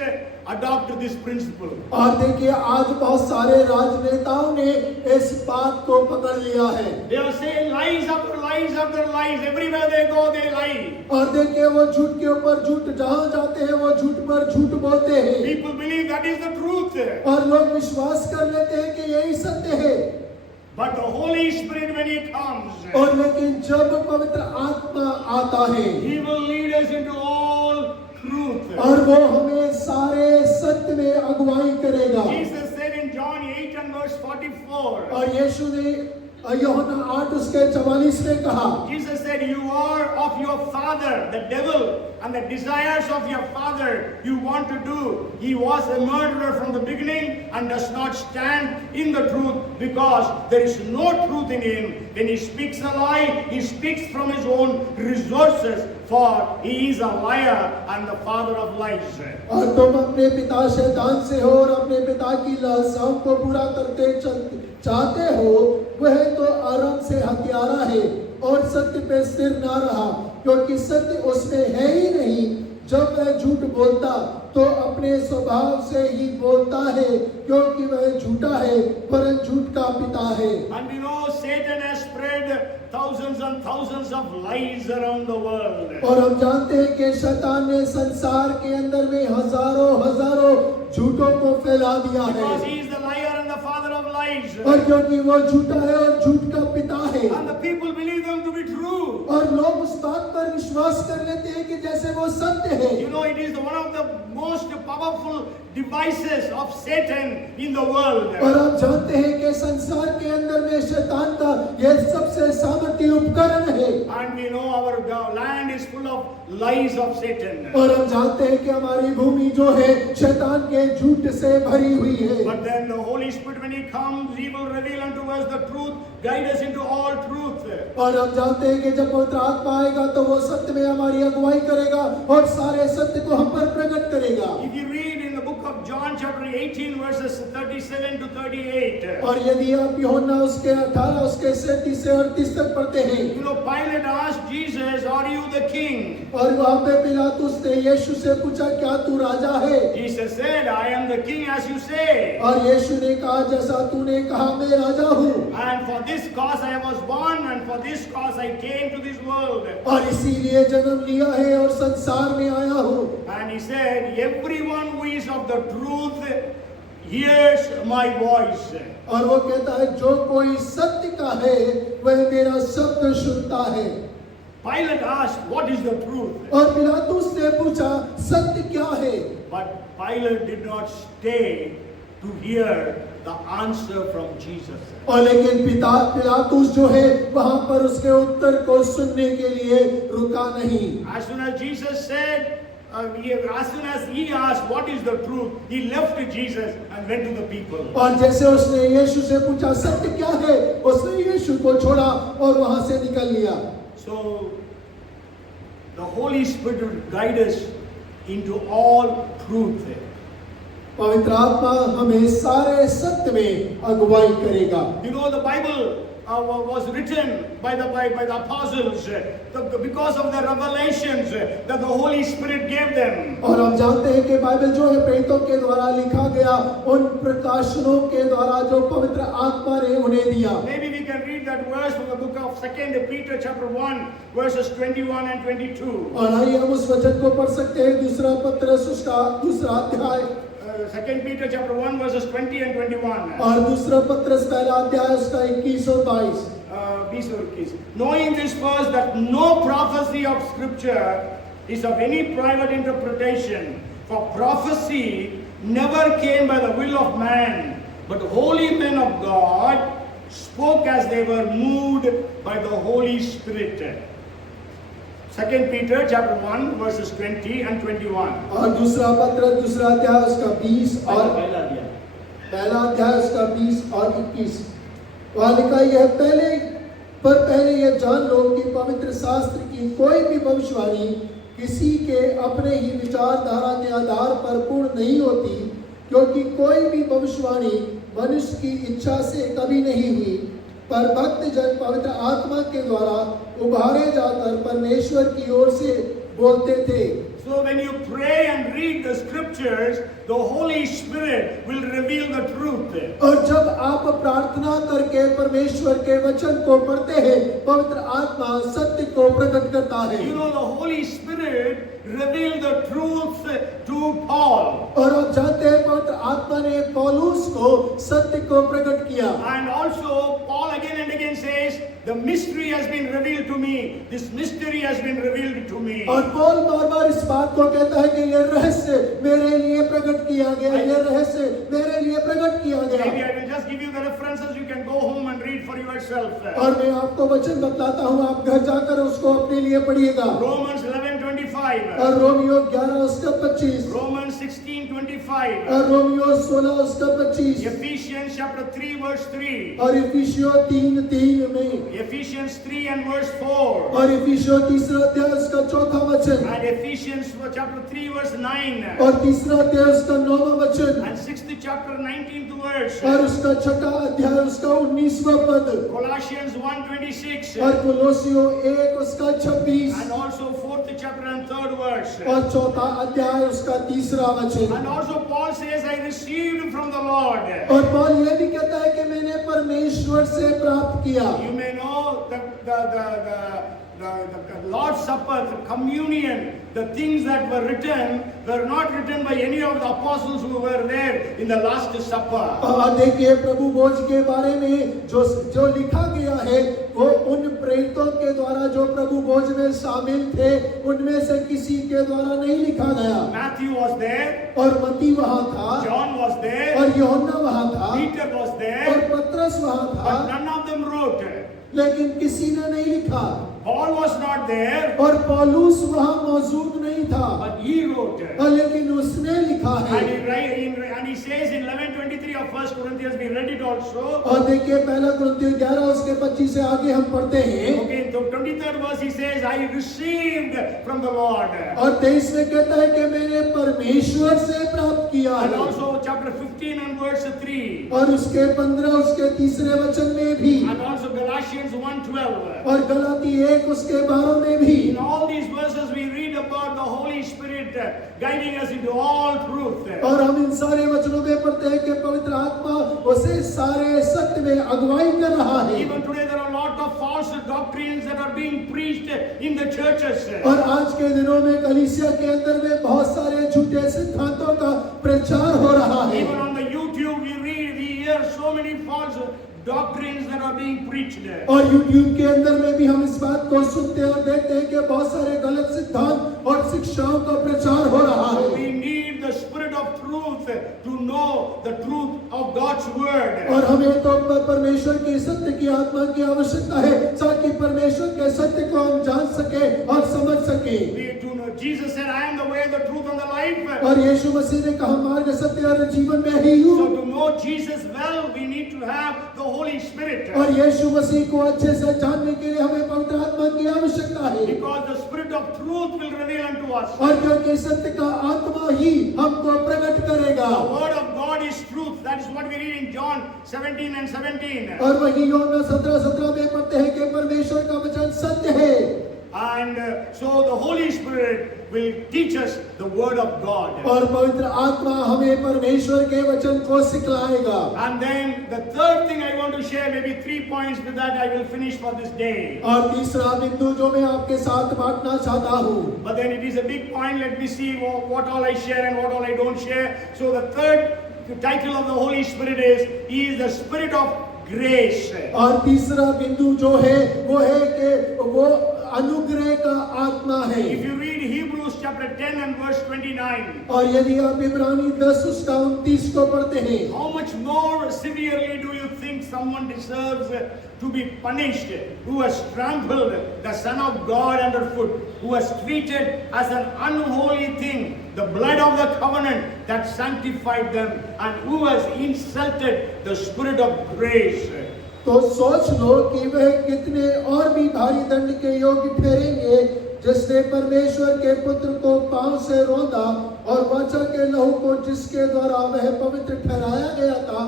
adopt this principle. और देखिए आज बहुत सारे राजनेताओं ने इस बात को पकड़ लिया है। They are saying lies after lies after lies. Everywhere they go, they lie. और देखिए वो झूठ के ऊपर झूठ, जहां जाते हैं वो झूठ पर झूठ बोलते हैं। People believe that is the truth. और लोग विश्वास कर लेते हैं कि यही सत्य है। But the Holy Spirit, when He comes, और लेकिन जब पवित्र आत्मा आता है, He will lead us into all truth. और वो हमें सारे सत्य में अगुवाई करेगा। Jesus said in John 8 and verse 44. और यीशु ने यूहन्ना 8 उसके 44 में कहा, Jesus said, "You are of your father, the devil, and the desires of your father you want to do. He was a murderer from the beginning and does not stand in the truth because there is no truth in him. When he speaks a lie, he speaks from his own resources, for he is a liar and the father of lies." और तुम अपने पिता शैतान से हो और अपने पिता की लालसाओं को पूरा करते चाहते हो। वह तो आरंभ से हत्यारा है और सत्य पे स्थिर ना रहा, क्योंकि सत्य उसमें है ही नहीं। जब वह झूठ बोलता तो अपने स्वभाव से ही बोलता है, क्योंकि वह झूठा है, परंतु झूठ का पिता है। And we know Satan has spread thousands and thousands of lies around the world. और हम जानते हैं कि शैतान ने संसार के अंदर में हजारों हजारों झूठों को फैला दिया है। Because he is the liar and the father of lies. और क्योंकि वो झूठा है और झूठ का पिता है, And the people believe them to be true. और लोग उस बात पर विश्वास कर लेते हैं कि जैसे वो सत्य है। You know, it is one of the most powerful devices of Satan in the world. और आप जानते हैं कि संसार के अंदर में शैतान का यह सबसे सामर्थ्य उपकरण है। And we know our land is full of lies of Satan. और हम जानते हैं कि हमारी भूमि जो है शैतान के झूठ से भरी हुई है। But then the Holy Spirit, when He comes, He will reveal unto us the truth, guide us into all truth. और हम जानते हैं कि जब पवित्र आत्मा आएगा तो वो सत्य में हमारी अगुवाई करेगा और सारे सत्य को हम पर प्रकट करेगा। If you read in the book of John chapter 18 verses 37 to 38. और यदि आप यूहन्ना उसके 18 उसके 37 से 38 तक पढ़ते हैं, You know, Pilate asked Jesus, "Are you the king?" और वहाँ पे पिलातुस ने यीशु से पूछा, क्या तू राजा है? Jesus said, "I am the king as you say." और यीशु ने कहा, जैसा तूने कहा मैं राजा हूँ, And for this cause I was born, and for this cause I came to this world. और इसीलिए जन्म लिया है और संसार में आया हूँ। And He said, "Everyone who is of the truth hears my voice." और वो कहता है, जो कोई सत्य का है वह मेरा शब्द सुनता है। Pilate asked, "What is the truth?" और पिलातुस ने पूछा, सत्य क्या है? But Pilate did not stay to hear the answer from Jesus. और लेकिन पिलातुस जो है वहां पर उसके उत्तर को सुनने के लिए रुका नहीं। As soon as Jesus said, as soon as he asked what is the truth, he left Jesus and went to the people. और जैसे उसने यीशु से पूछा सत्य क्या है, उसने यीशु को छोड़ा और वहां से निकल लिया। So the Holy Spirit will guide us into all truth. पवित्र आत्मा हमें सारे सत्य में अगुवाई करेगा। You know, the Bible was written by the apostles because of the revelations that the Holy Spirit gave them. और हम जानते हैं कि बाइबल जो है प्रेरितों के द्वारा लिखा गया, उन प्रकाशनों के द्वारा जो पवित्र आत्मा ने उन्हें दिया। Maybe we can read that verse from the book of 2 Peter chapter 1 verses 21 and 22. और आइए हम उस वचन को पढ़ सकते हैं, दूसरा पत्रस उसका दूसरा अध्याय 2 Peter chapter 1 verses 20 and 21. और दूसरा पत्रस पहला अध्याय उसका 21 और 22। 20 or 21. Knowing this first, that no prophecy of scripture is of any private interpretation, for prophecy never came by the will of man, but holy men of God spoke as they were moved by the Holy Spirit. 2 Peter chapter 1 verses 20 and 21. और दूसरा पत्र दूसरा अध्याय उसका 20 और पहला अध्याय उसका 20 और 21। वहाँ लिखा यह पहले यह जान लो कि पवित्र शास्त्र की कोई भी भविष्यवाणी किसी के अपने ही विचारधारा के आधार पर पूर्ण नहीं होती, क्योंकि कोई भी भविष्यवाणी मनुष्य की इच्छा से कभी नहीं हुई, पर भक्त जन पवित्र आत्मा के द्वारा उभारे जाकर परमेश्वर की ओर से बोलते थे। So when you pray and read the scriptures, the Holy Spirit will reveal the truth. और जब आप प्रार्थना करके परमेश्वर के वचन को पढ़ते हैं, पवित्र आत्मा सत्य को प्रकट करता है। You know, the Holy Spirit revealed the truth to Paul. और आप जानते हैं पवित्र आत्मा ने पौलुस को सत्य को प्रकट किया। And also Paul again and again says, the mystery has been revealed to me. This mystery has been revealed to me. और पौल बार-बार इस बात को कहता है कि यह रहस्य मेरे लिए प्रकट किया गया, यह रहस्य मेरे लिए प्रकट किया गया। Maybe I will just give you the references. You can go home and read for yourself. और मैं आपको वचन बतलाता हूँ, आप घर जाकर उसको अपने लिए पढ़िएगा। Romans 11:25. और रोमियो 11 उसका 25। Romans 16:25. और रोमियो 16 उसका 25। Ephesians chapter 3 verse 3. और इफिसियों 3:3 में। Ephesians 3 and verse 4. और इफिसियों तीसरा अध्याय उसका 4था वचन। And Ephesians chapter 3 verse 9. और तीसरा अध्याय उसका 9वां वचन। And 6th chapter 19th verse. और उसका छठा अध्याय उसका 19वां पद। Colossians 1:26. और कोलोसियों 1 उसका 26। And also 4th chapter and 3rd verse. और चौथा अध्याय उसका तीसरा वचन। And also Paul says, I received from the Lord. और पौल ये भी कहता है कि मैंने परमेश्वर से प्राप्त किया। You may know the Lord's Supper, the communion, the things that were written were not written by any of the apostles who were there in the Last Supper. और देखिए प्रभु भोज के बारे में जो लिखा गया है वो उन प्रेरितों के द्वारा जो प्रभु भोज में शामिल थे उनमें से किसी के द्वारा नहीं लिखा गया। Matthew was there. और मत्ती वहाँ था। John was there. और यूहन्ना वहाँ था। Peter was there. और पतरस वहाँ था। But none of them wrote. लेकिन किसी ने नहीं लिखा। Paul was not there. और पौलुस वहाँ मौजूद नहीं था। But he wrote. और लेकिन उसने लिखा है। And he says in 11:23 of 1 Corinthians, we read it also. और देखिए पहला कुरिन्थियों 11 उसके 25 से आगे हम पढ़ते हैं। Okay, the 23rd verse he says, I received from the Lord. और 23 में कहता है कि मैंने परमेश्वर से प्राप्त किया And है। also chapter 15 and verse 3. और उसके 15 उसके तीसरे वचन में भी। And also Galatians 1:12. और गलाती 1 उसके 12 में भी। In all these verses we read about the Holy Spirit guiding us into all truth. और हम इन सारे वचनों में पढ़ते हैं कि पवित्र आत्मा उसे सारे सत्य में अगुवाई कर रहा है। Even today there are a lot of false doctrines that are being preached in the churches. और आज के दिनों में कलीसिया के अंदर में बहुत सारे झूठे सिद्धांतों का प्रचार हो रहा है। Even on the YouTube we hear so many false doctrines that are being preached. और YouTube के अंदर में भी हम इस बात को सुनते और देखते हैं कि बहुत सारे गलत सिद्धांत और शिक्षाओं का प्रचार हो रहा So है। we need the spirit of truth to know the truth of God's word. और हमें तो परमेश्वर की सत्य की आत्मा की आवश्यकता है ताकि परमेश्वर के सत्य को हम जान सके और समझ सके। We do know Jesus said, I am the way, the truth and the life. और यीशु मसीह ने कहा मार्ग सत्य और जीवन में ही हूँ। So to know Jesus well we need to have the Holy Spirit. और यीशु मसीह को अच्छे से जानने के लिए हमें पवित्र आत्मा की आवश्यकता है। Because the spirit of truth will reveal unto us. और क्योंकि सत्य का आत्मा ही हमको प्रकट करेगा। The word of God is truth. That is what we read in John 17 and 17. और वही यूहन्ना 17:17 में पढ़ते हैं कि परमेश्वर का वचन सत्य है। And so the Holy Spirit will teach us the word of God. और पवित्र आत्मा हमें परमेश्वर के वचन को सिखलाएगा। And then the third thing I want to share, maybe 3 points, with that I will finish for this day. और तीसरा बिंदु जो मैं आपके साथ बांटना चाहता हूँ, But then it is a big point. Let me see what all I share and what all I don't share. So the third title of the Holy Spirit is, He is the Spirit of Grace. और तीसरा बिंदु जो है वो है कि वो अनुग्रह का आत्मा है। If you read Hebrews chapter 10 and verse 29, और यदि आप इब्रानी 10 उसका 29 को पढ़ते हैं, how much more severely do you think someone deserves to be punished who has trampled the Son of God underfoot, who has treated as an unholy thing the blood of the covenant that sanctified them, and who has insulted the Spirit of grace? तो सोच लो कि वह कितने और भी भारी दंड के योग्य ठहरेंगे जिसने परमेश्वर के पुत्र को पांव से रौंदा और वाचा के लहू को जिसके द्वारा वह पवित्र ठहराया गया था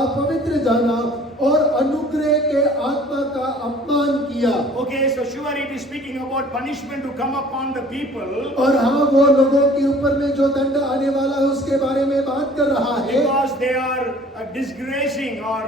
अपवित्र जाना और अनुग्रह के आत्मा का अपमान किया। Okay, so sure it is speaking about punishment to come upon the people. और हाँ, वो लोगों के ऊपर में जो दंड आने वाला है उसके बारे में बात कर रहा है। Because they are disgracing or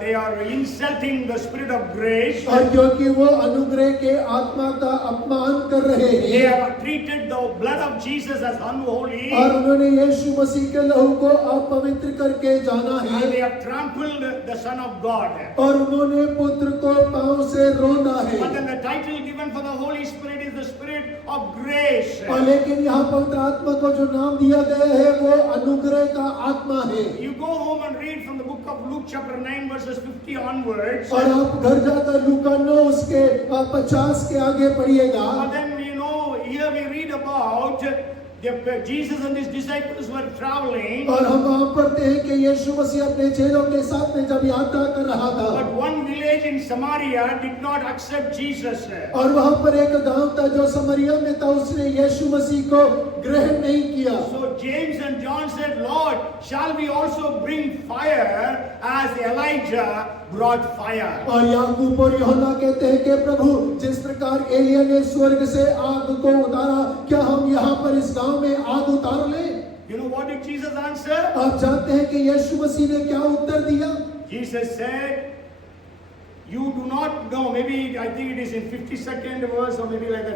they are insulting the Spirit of grace. और क्योंकि वो अनुग्रह के आत्मा का अपमान कर रहे They हैं have treated the blood of Jesus as unholy. और उन्होंने यीशु मसीह के लहू को अपवित्र करके जाना है And they have trampled the Son of God. और उन्होंने पुत्र को पांव से रोना है। But then the title given for the Holy Spirit is the Spirit of grace. और लेकिन यहाँ पवित्र आत्मा को जो नाम दिया गया है वो अनुग्रह का आत्मा है। You go home and read from the book of Luke chapter 9 verses 50 onwards. और आप घर जाकर लूका 9 उसके 50 के आगे पढ़िएगा। But then here we read about Jesus and his disciples were traveling. और हम वहाँ पढ़ते हैं कि यीशु मसीह अपने चेलों के साथ में जब यात्रा कर रहा था, But one village in Samaria did not accept Jesus. और वहाँ पर एक गांव था जो समरिया में था, उसने यीशु मसीह को ग्रहण नहीं किया। So James and John said, Lord, shall we also bring fire as Elijah brought fire? और याकूब और यूहन्ना कहते हैं कि प्रभु, जिस प्रकार एलिया ने स्वर्ग से आग को उतारा, क्या हम यहाँ पर इस गांव में आग उतार लें? You know what did Jesus answer? आप जानते हैं कि यीशु मसीह ने क्या उत्तर दिया? Jesus said, you do not know, maybe I think it is in 52nd verse or maybe like the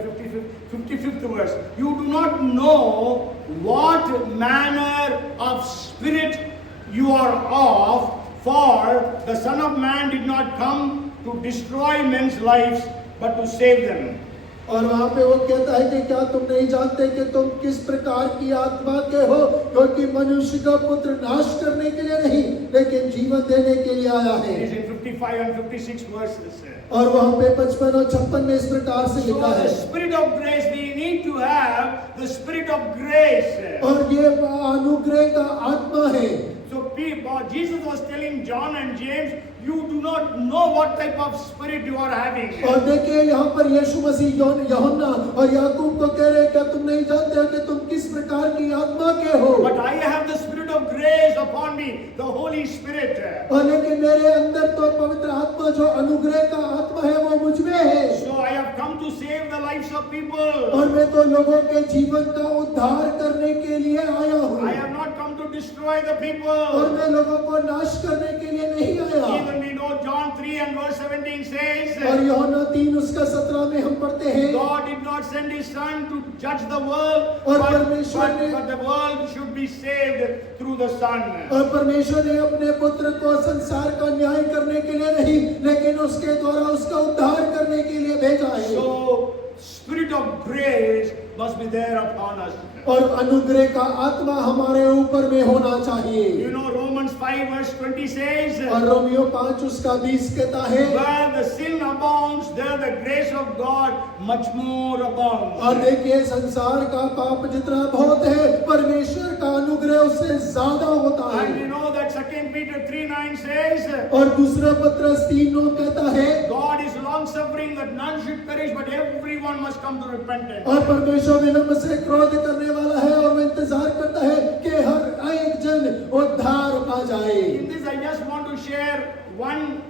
55th verse. You do not know what manner of spirit you are of, for the Son of Man did not come to destroy men's lives but to save them. और वहाँ पे वो कहता है कि क्या तुम नहीं जानते कि तुम किस प्रकार की आत्मा के हो, क्योंकि मनुष्य का पुत्र नाश करने के लिए नहीं लेकिन जीवन देने के लिए आया है। It is in 55 and 56 verses. और वहाँ पे 55 और 56 में इस प्रकार से लिखा So है। the spirit of grace, we need to have the spirit of grace. और ये अनुग्रह का आत्मा है। So Jesus was telling John and James, you do not know what type of spirit you are having. और देखिए यहाँ पर यीशु मसीह यूहन्ना और याकूब को कह रहे हैं, क्या तुम नहीं जानते कि तुम किस प्रकार की आत्मा के हो? But I have the spirit of grace upon me, the Holy Spirit. और लेकिन मेरे अंदर तो पवित्र आत्मा जो अनुग्रह का आत्मा है वो मुझ में है। So I have come to save the lives of people. और मैं तो लोगों के जीवन का उद्धार करने के लिए आया हूँ। I have not come to destroy the people. और मैं लोगों को नाश करने के लिए नहीं आया। Even we know John 3 and verse 17 says, और यूहन्ना 3 उसका 17 में हम पढ़ते हैं, God did not send his son to judge the world, और but परमेश्वर ने the world should be saved through the son. और परमेश्वर ने अपने पुत्र को संसार का न्याय करने के लिए नहीं लेकिन उसके द्वारा उसका उद्धार करने के लिए भेजा है। So spirit of grace must be there upon us. और अनुग्रह का आत्मा हमारे ऊपर में होना चाहिए। You know Romans 5 verse 20 says, और रोमियो 5 उसका 20 कहता है, where the sin abounds, there the grace of God much more abounds. और देखिए संसार का पाप जितना बहुत है परमेश्वर का अनुग्रह उससे ज्यादा होता है। And we know that 2 Peter 3:9 says, और दूसरा पत्रस 3:9 कहता है, God is long suffering that none should perish but everyone must come to repentance. और परमेश्वर विलंब से क्रोध करने वाला है और वो इंतजार करता है कि हर एक जन उद्धार पा जाए। In this I just want to share one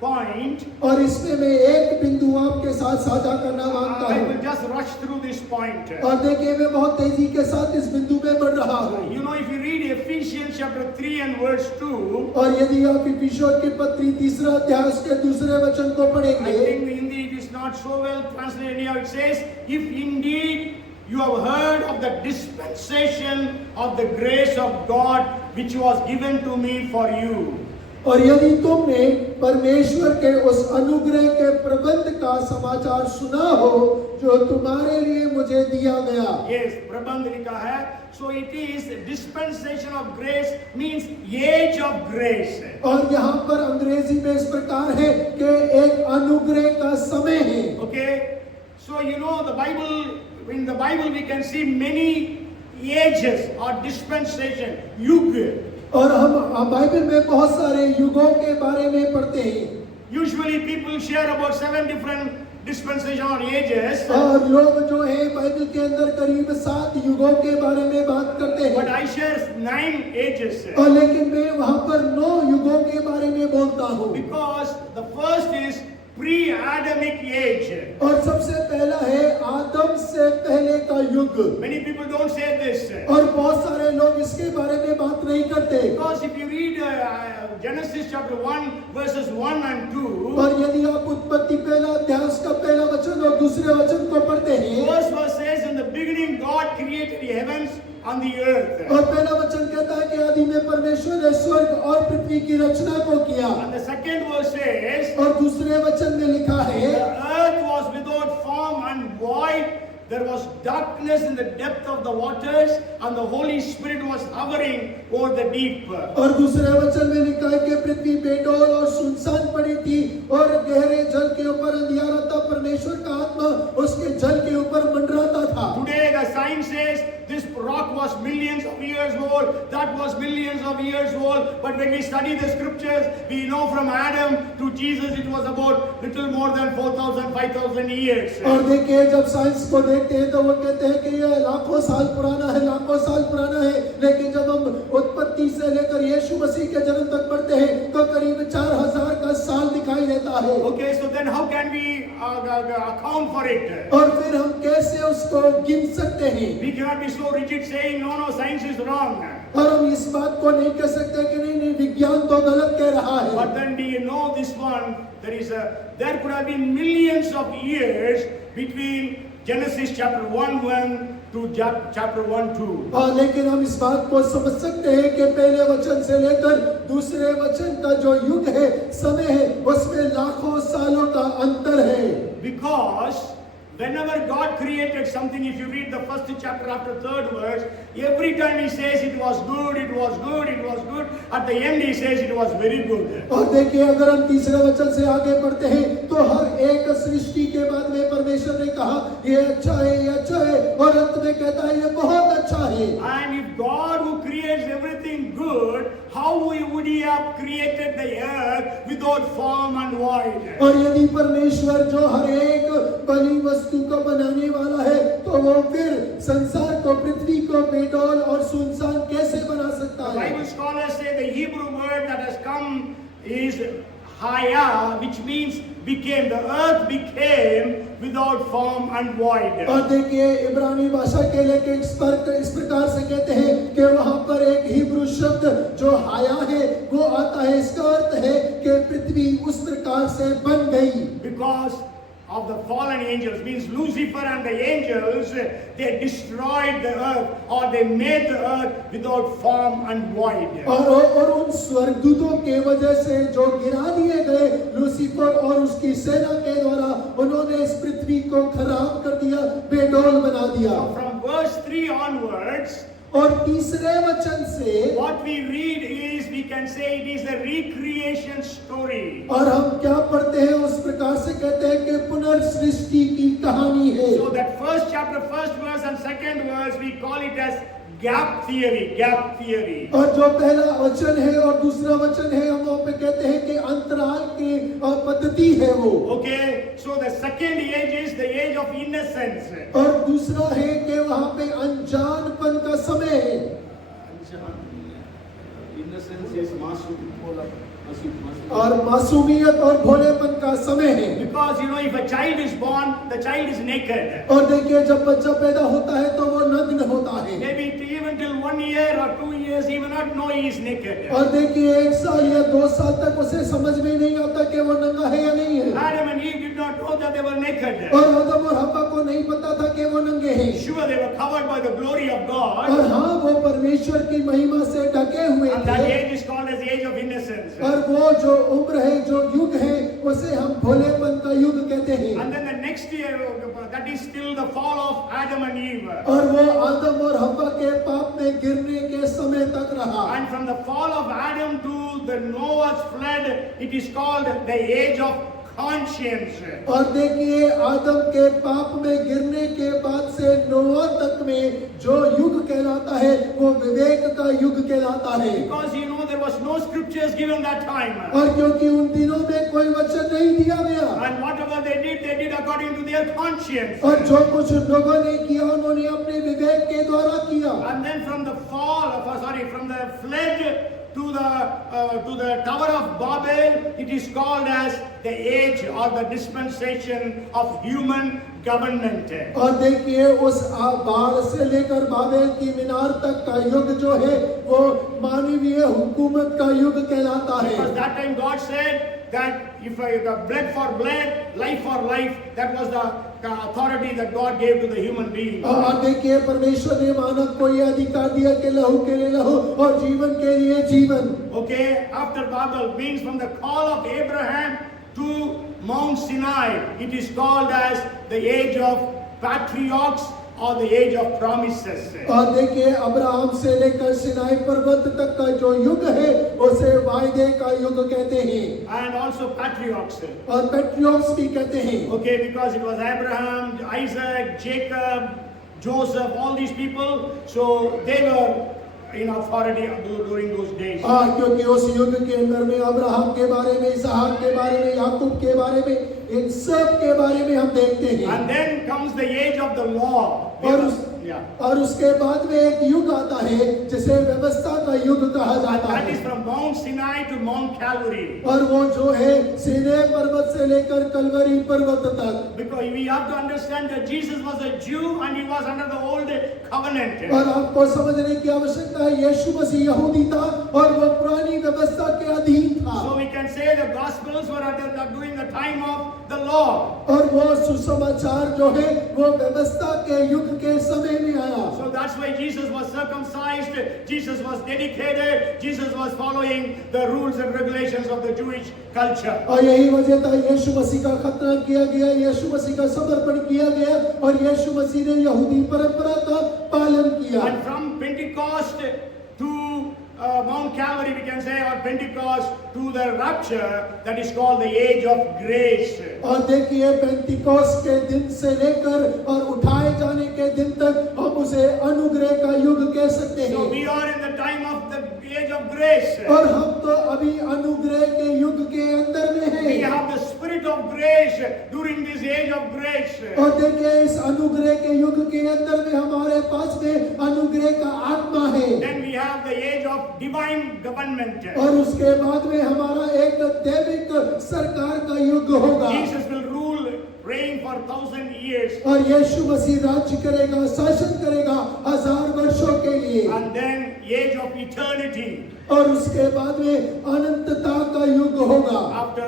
point. और इसमें मैं एक बिंदु आपके साथ साझा करना मांगता I हूँ। will just rush through this point. और देखिए मैं बहुत तेजी के साथ इस बिंदु में बढ़ रहा हूँ। You know, if you read Ephesians chapter 3 and verse 2, और यदि आप इफिसियों की पत्री 3 अध्याय उसके 2 वचन को I पढ़ेंगे, think in Hindi it is not so well translated anyhow. It says, if indeed you have heard of the dispensation of the grace of God which was given to me for you. और यदि तुमने परमेश्वर के उस अनुग्रह के प्रबंध का समाचार सुना हो जो तुम्हारे लिए मुझे दिया गया। Yes, प्रबंध लिखा है. So it is dispensation of grace means age of grace. और यहाँ पर अंग्रेजी में इस प्रकार है कि एक अनुग्रह का समय है। Okay, so you know the Bible. In the Bible we can see many ages or dispensation, युग. और हम बाइबल में बहुत सारे युगों के बारे में पढ़ते हैं। Usually people share about 7 different dispensation or ages. और लोग जो है बाइबल के अंदर करीब 7 युगों के बारे में बात करते But हैं। I share 9 ages. और लेकिन मैं वहाँ पर 9 युगों के बारे में बोलता हूँ। Because the first is pre-Adamic age. और सबसे पहला है आदम से पहले का युग। Many people don't say this. और बहुत सारे लोग इसके बारे में बात नहीं करते। Because if you read Genesis chapter 1 verses 1 and 2, और यदि आप उत्पत्ति पहला अध्याय उसका पहला वचन और दूसरे वचन को पढ़ते हैं, first verse says, in the beginning God created the heavens and the earth. और पहला वचन कहता है कि आदि में परमेश्वर ने स्वर्ग और पृथ्वी की रचना को किया। And the second verse says, और दूसरे वचन में लिखा है, the earth was without form and void. There was darkness in the depth of the waters, and the Holy Spirit was hovering over the deep. और दूसरे वचन में लिखा है कि पृथ्वी बेडौल और सुनसान पड़ी थी और गहरे जल के ऊपर अंधियारा था, परमेश्वर का आत्मा उसके जल के ऊपर मंडराता था। Today the science says this rock was millions of years old, that was millions of years old, but when we study the scriptures, we know from Adam to Jesus it was about little more than 4,000, 5,000 years. और देखिए जब science को देखते हैं तो वो कहते हैं कि ये लाखों साल पुराना है, लाखों साल पुराना है, लेकिन जब हम उत्पत्ति से लेकर यीशु मसीह के जन्म तक पढ़ते हैं तो करीब 4,000 का साल दिखाई देता है। Okay, so then how can we account for it? और फिर हम कैसे उसको गिन सकते हैं? We cannot be so rigid saying no, science is wrong. और हम इस बात को नहीं कह सकते कि नहीं विज्ञान तो गलत कह रहा है। But then do you know this one? There could have been millions of years between Genesis chapter 1:1 to chapter 1:2. हाँ, लेकिन हम इस बात को समझ सकते हैं कि पहले वचन से लेकर दूसरे वचन का जो युग है, समय है, उसमें लाखों सालों का अंतर है। Because whenever God created something, if you read the first chapter after 3rd verse, every time he says it was good, it was good, it was good, at the end he says it was very good. और देखिए अगर हम तीसरे वचन से आगे बढ़ते हैं तो हर एक सृष्टि के बाद में परमेश्वर ने कहा ये अच्छा है, ये अच्छा है, और अंत में कहता है ये बहुत अच्छा है। And if God who creates everything good, how would he have created the earth without form and void? और यदि परमेश्वर जो हर एक बनी वस्तु को बनाने वाला है तो वो फिर संसार को, पृथ्वी को बेडौल और सुनसान कैसे बना सकता है? Bible scholars say the Hebrew word that has come is haya, which means became. The earth became without form and void. और देखिए इब्रानी भाषा के लेके इस प्रकार से कहते हैं कि वहाँ पर एक हिब्रू शब्द जो हाया है वो आता है। इसका अर्थ है कि पृथ्वी उस प्रकार से बन गई। Because of the fallen angels, means Lucifer and the angels, they destroyed the earth, or they made the earth without form and void. और उन स्वर्गदूतों के वजह से जो गिरा दिए गए लूसीफर और उसकी सेना के द्वारा, उन्होंने इस पृथ्वी को खराब कर दिया, बेडौल बना दिया। So from verse 3 onwards, और तीसरे वचन से what we read is, we can say it is a recreation story. और हम क्या पढ़ते हैं उस प्रकार से कहते हैं कि पुनर्सृष्टि की कहानी है। So that first chapter, first verse and second verse, we call it as gap theory, gap theory. और जो पहला वचन है और दूसरा वचन है हम वहाँ पे कहते हैं कि अंतराल की पद्धति है वो। Okay, so the second age is the age of innocence. और दूसरा है कि वहाँ पे अनजानपन का समय है। Innocence is masoom. और मासूमियत और भोलेपन का समय है। Because if a child is born, the child is naked. और देखिए जब बच्चा पैदा होता है तो वो नग्न होता है। Maybe even till 1 year or 2 years, he may not know he is naked. और देखिए 1 साल या 2 साल तक उसे समझ में नहीं आता कि वो नंगा है या नहीं है। Adam and Eve did not know that they were naked. और आदम और हव्वा को नहीं पता था कि वो नंगे हैं। Sure, they were covered by the glory of God. और हाँ, वो परमेश्वर की महिमा से ढके हुए And that थे। age is called as the age of innocence. और वो जो उम्र है, जो युग है, उसे हम भोलेपन का युग कहते हैं। And then the next year, that is still the fall of Adam and Eve. और वो आदम और हव्वा के पाप में गिरने के समय तक रहा। And from the fall of Adam to the Noah's flood, it is called the age of conscience. और देखिए आदम के पाप में गिरने के बाद से नोआ तक में जो युग कहलाता है वो विवेक का युग कहलाता है। Because there was no scriptures given that time. और क्योंकि उन दिनों में कोई वचन नहीं दिया गया। And whatever they did according to their conscience. और जो कुछ लोगों ने किया उन्होंने अपने विवेक के द्वारा किया। And then from the from the flood to the Tower of Babel, it is called as the age or the dispensation of human government. और देखिए उस बाढ़ से लेकर बाबेल की मीनार तक का युग जो है वो मानवीय हुकूमत का युग कहलाता है। Because that time God said that if blood for blood, life for life, that was the authority that God gave to the human being. और देखिए परमेश्वर ने मानव को यह अधिकार दिया कि लहू के लिए लहू और जीवन के लिए जीवन। Okay, after Babel means from the call of Abraham to Mount Sinai, it is called as the age of patriarchs or the age of promises. और देखिए अब्राहम से लेकर सिनाई पर्वत तक का जो युग है उसे वायदे का युग कहते हैं। And also patriarchs. और पैट्रियर्क्स भी कहते हैं। Okay, because it was Abraham, Isaac, Jacob, Joseph, all these people, so they were in authority during those days. क्योंकि उस युग के अंदर में अब्राहम के बारे में, इसहाक के बारे में, याकूब के बारे में, इन सब के बारे में हम देखते हैं। And then comes the age of the law. और उसके बाद में एक युग आता है जिसे व्यवस्था का युग कहा जाता है। That is from Mount Sinai to Mount Calvary. और वो जो है सीनै पर्वत से लेकर कलवरी पर्वत तक। Because we have to understand that Jesus was a Jew and he was under the old covenant. और आपको समझने की आवश्यकता है यीशु मसीह यहूदी था और वो पुरानी व्यवस्था के अधीन था। So we can say the Gospels were during the time of the law. और वो सुसमाचार जो है वो व्यवस्था के युग के समय में आया। So that's why Jesus was circumcised, Jesus was dedicated, Jesus was following the rules and regulations of the Jewish culture. और यही वजह था यीशु मसीह का खतना किया गया, यीशु मसीह का समर्पण किया गया और यीशु मसीह ने यहूदी परंपरा का पालन किया। And from Pentecost to Mount Calvary, we can say, or Pentecost to the rapture, that is called the age of grace. और देखिए पेंटिकोस्ट के दिन से लेकर और उठाए जाने के दिन तक हम उसे अनुग्रह का युग कह सकते हैं। So we are in the time of the age of grace. और हम तो अभी अनुग्रह के युग के अंदर में हैं। We have the spirit of grace during this age of grace. और देखिए इस अनुग्रह के युग के अंदर में हमारे पास में अनुग्रह का आत्मा है। Then we have the age of divine government. और उसके बाद में हमारा एक दैविक सरकार का युग होगा। Jesus will rule, reign for 1,000 years. और यीशु मसीह राज्य करेगा, शासन करेगा 1000 वर्षों के लिए। And then age of eternity. और उसके बाद में अनंतता का युग होगा। After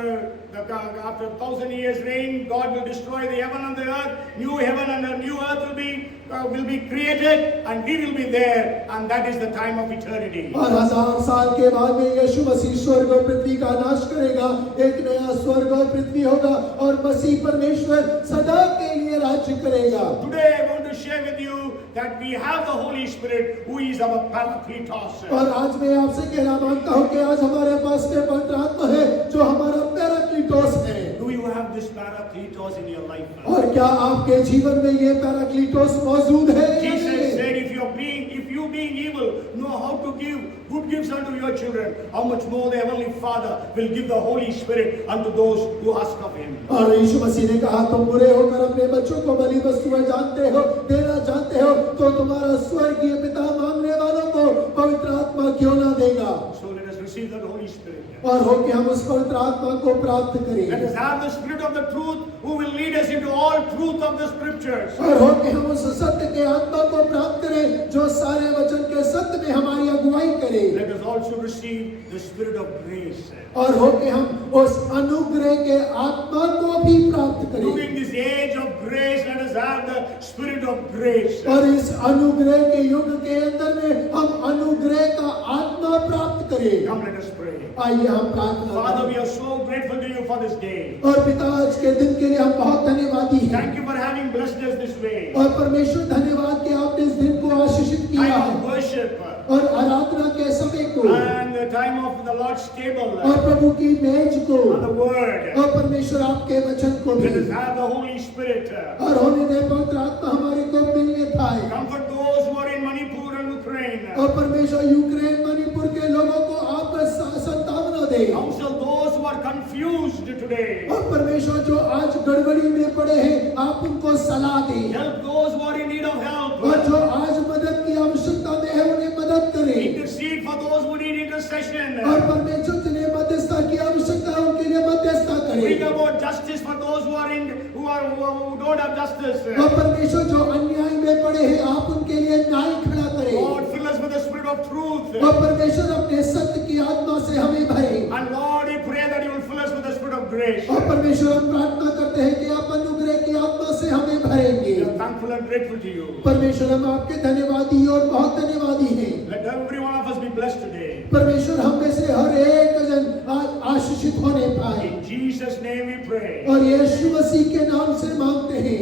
1,000 years reign, God will destroy the heaven and the earth. New heaven and a new earth will be created, and we will be there, and that is the time of eternity. और 1000 साल के बाद में यीशु मसीह स्वर्ग और पृथ्वी का नाश करेगा, एक नया स्वर्ग और पृथ्वी होगा और मसीह परमेश्वर सदा के लिए राज्य करेगा। Today I want to share with you that we have the Holy Spirit, who is our Parakletos. और आज मैं आपसे कहना मांगता हूँ कि आज हमारे पास में पवित्र आत्मा है जो हमारा पैराक्लीटोस है। Do you have this Parakletos in your life? और क्या आपके जीवन में ये पैराक्लीटोस मौजूद है? Jesus said, if you being evil know how to give good gifts unto your children, how much more the Heavenly Father will give the Holy Spirit unto those who ask of Him. और यीशु मसीह ने कहा तुम बुरे होकर अपने बच्चों को भली वस्तुएं जानते हो, देना जानते हो, तो तुम्हारा स्वर्गीय पिता मांगने वालों को पवित्र आत्मा क्यों ना देगा? So let us receive the Holy Spirit. और हो कि हम उस पवित्र आत्मा को प्राप्त Let करें, us have the Spirit of the truth who will lead us into all truth of the scriptures. और हो कि हम उस सत्य के आत्मा को प्राप्त करें जो सारे वचन के सत्य में हमारी अगुवाई करे, Let us also receive the Spirit of grace. और हो कि हम उस अनुग्रह के आत्मा को भी प्राप्त करें, During this age of grace, let us have the Spirit of grace. और इस अनुग्रह के युग के अंदर में हम अनुग्रह का आत्मा प्राप्त करें। Come, let us pray. आइए हम प्रार्थना Father, करें। we are so grateful to you for this day. और पिता आज के दिन के लिए हम बहुत धन्यवादी हैं, Thank you for having blessed us this way. और परमेश्वर धन्यवाद कि आपने इस दिन को आशीषित किया Time है, of worship और आराधना के समय को, and the time of the Lord's table और प्रभु की मेज को, and the word. और परमेश्वर आपके वचन को भी, Let us have the Holy Spirit. और होने दे पवित्र आत्मा हमारे को मिलने पाए, Comfort those who are in Manipur and Ukraine. और परमेश्वर यूक्रेन मणिपुर के लोगों को आप संतावना दे, Counsel those who are confused today. और परमेश्वर जो आज गड़बड़ी में पड़े हैं आप उनको सलाह दे, Help those who are in need of help. और जो आज मदद की आवश्यकता में है उन्हें मदद करें, Intercede for those who need intercession. और परमेश्वर जिन्हें मध्यस्थता की आवश्यकता है उनके लिए मध्यस्थता Bring करें, about justice for those who are in who don't have justice. और परमेश्वर जो अन्याय में पड़े हैं आप उनके लिए न्याय खड़ा करें, Lord, fill us with the spirit of truth. और परमेश्वर अपने सत्य की आत्मा से हमें भरे, And Lord, we pray that you will fill us with the spirit of grace. और परमेश्वर हम प्रार्थना करते हैं कि आप अनुग्रह की आत्मा से हमें We भरेंगे। are thankful and grateful to you. परमेश्वर हम आपके धन्यवादी और बहुत धन्यवादी हैं। Let every one of us be blessed today. परमेश्वर हम में से हर एक जन आज आशीषित होने पाए, In Jesus' name we pray. और यीशु मसीह के नाम से मांगते हैं,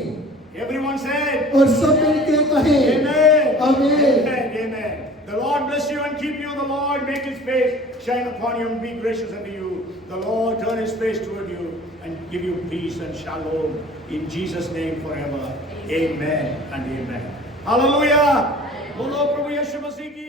Everyone said, और सब मिलके कहें Amen. आमीन। Amen. Amen. The Lord bless you and keep you. The Lord make his face shine upon you and be gracious unto you. The Lord turn his face toward you and give you peace and shalom. In Jesus' name forever. Amen and amen. Hallelujah. Bolo Prabhu Yeshu Masih ki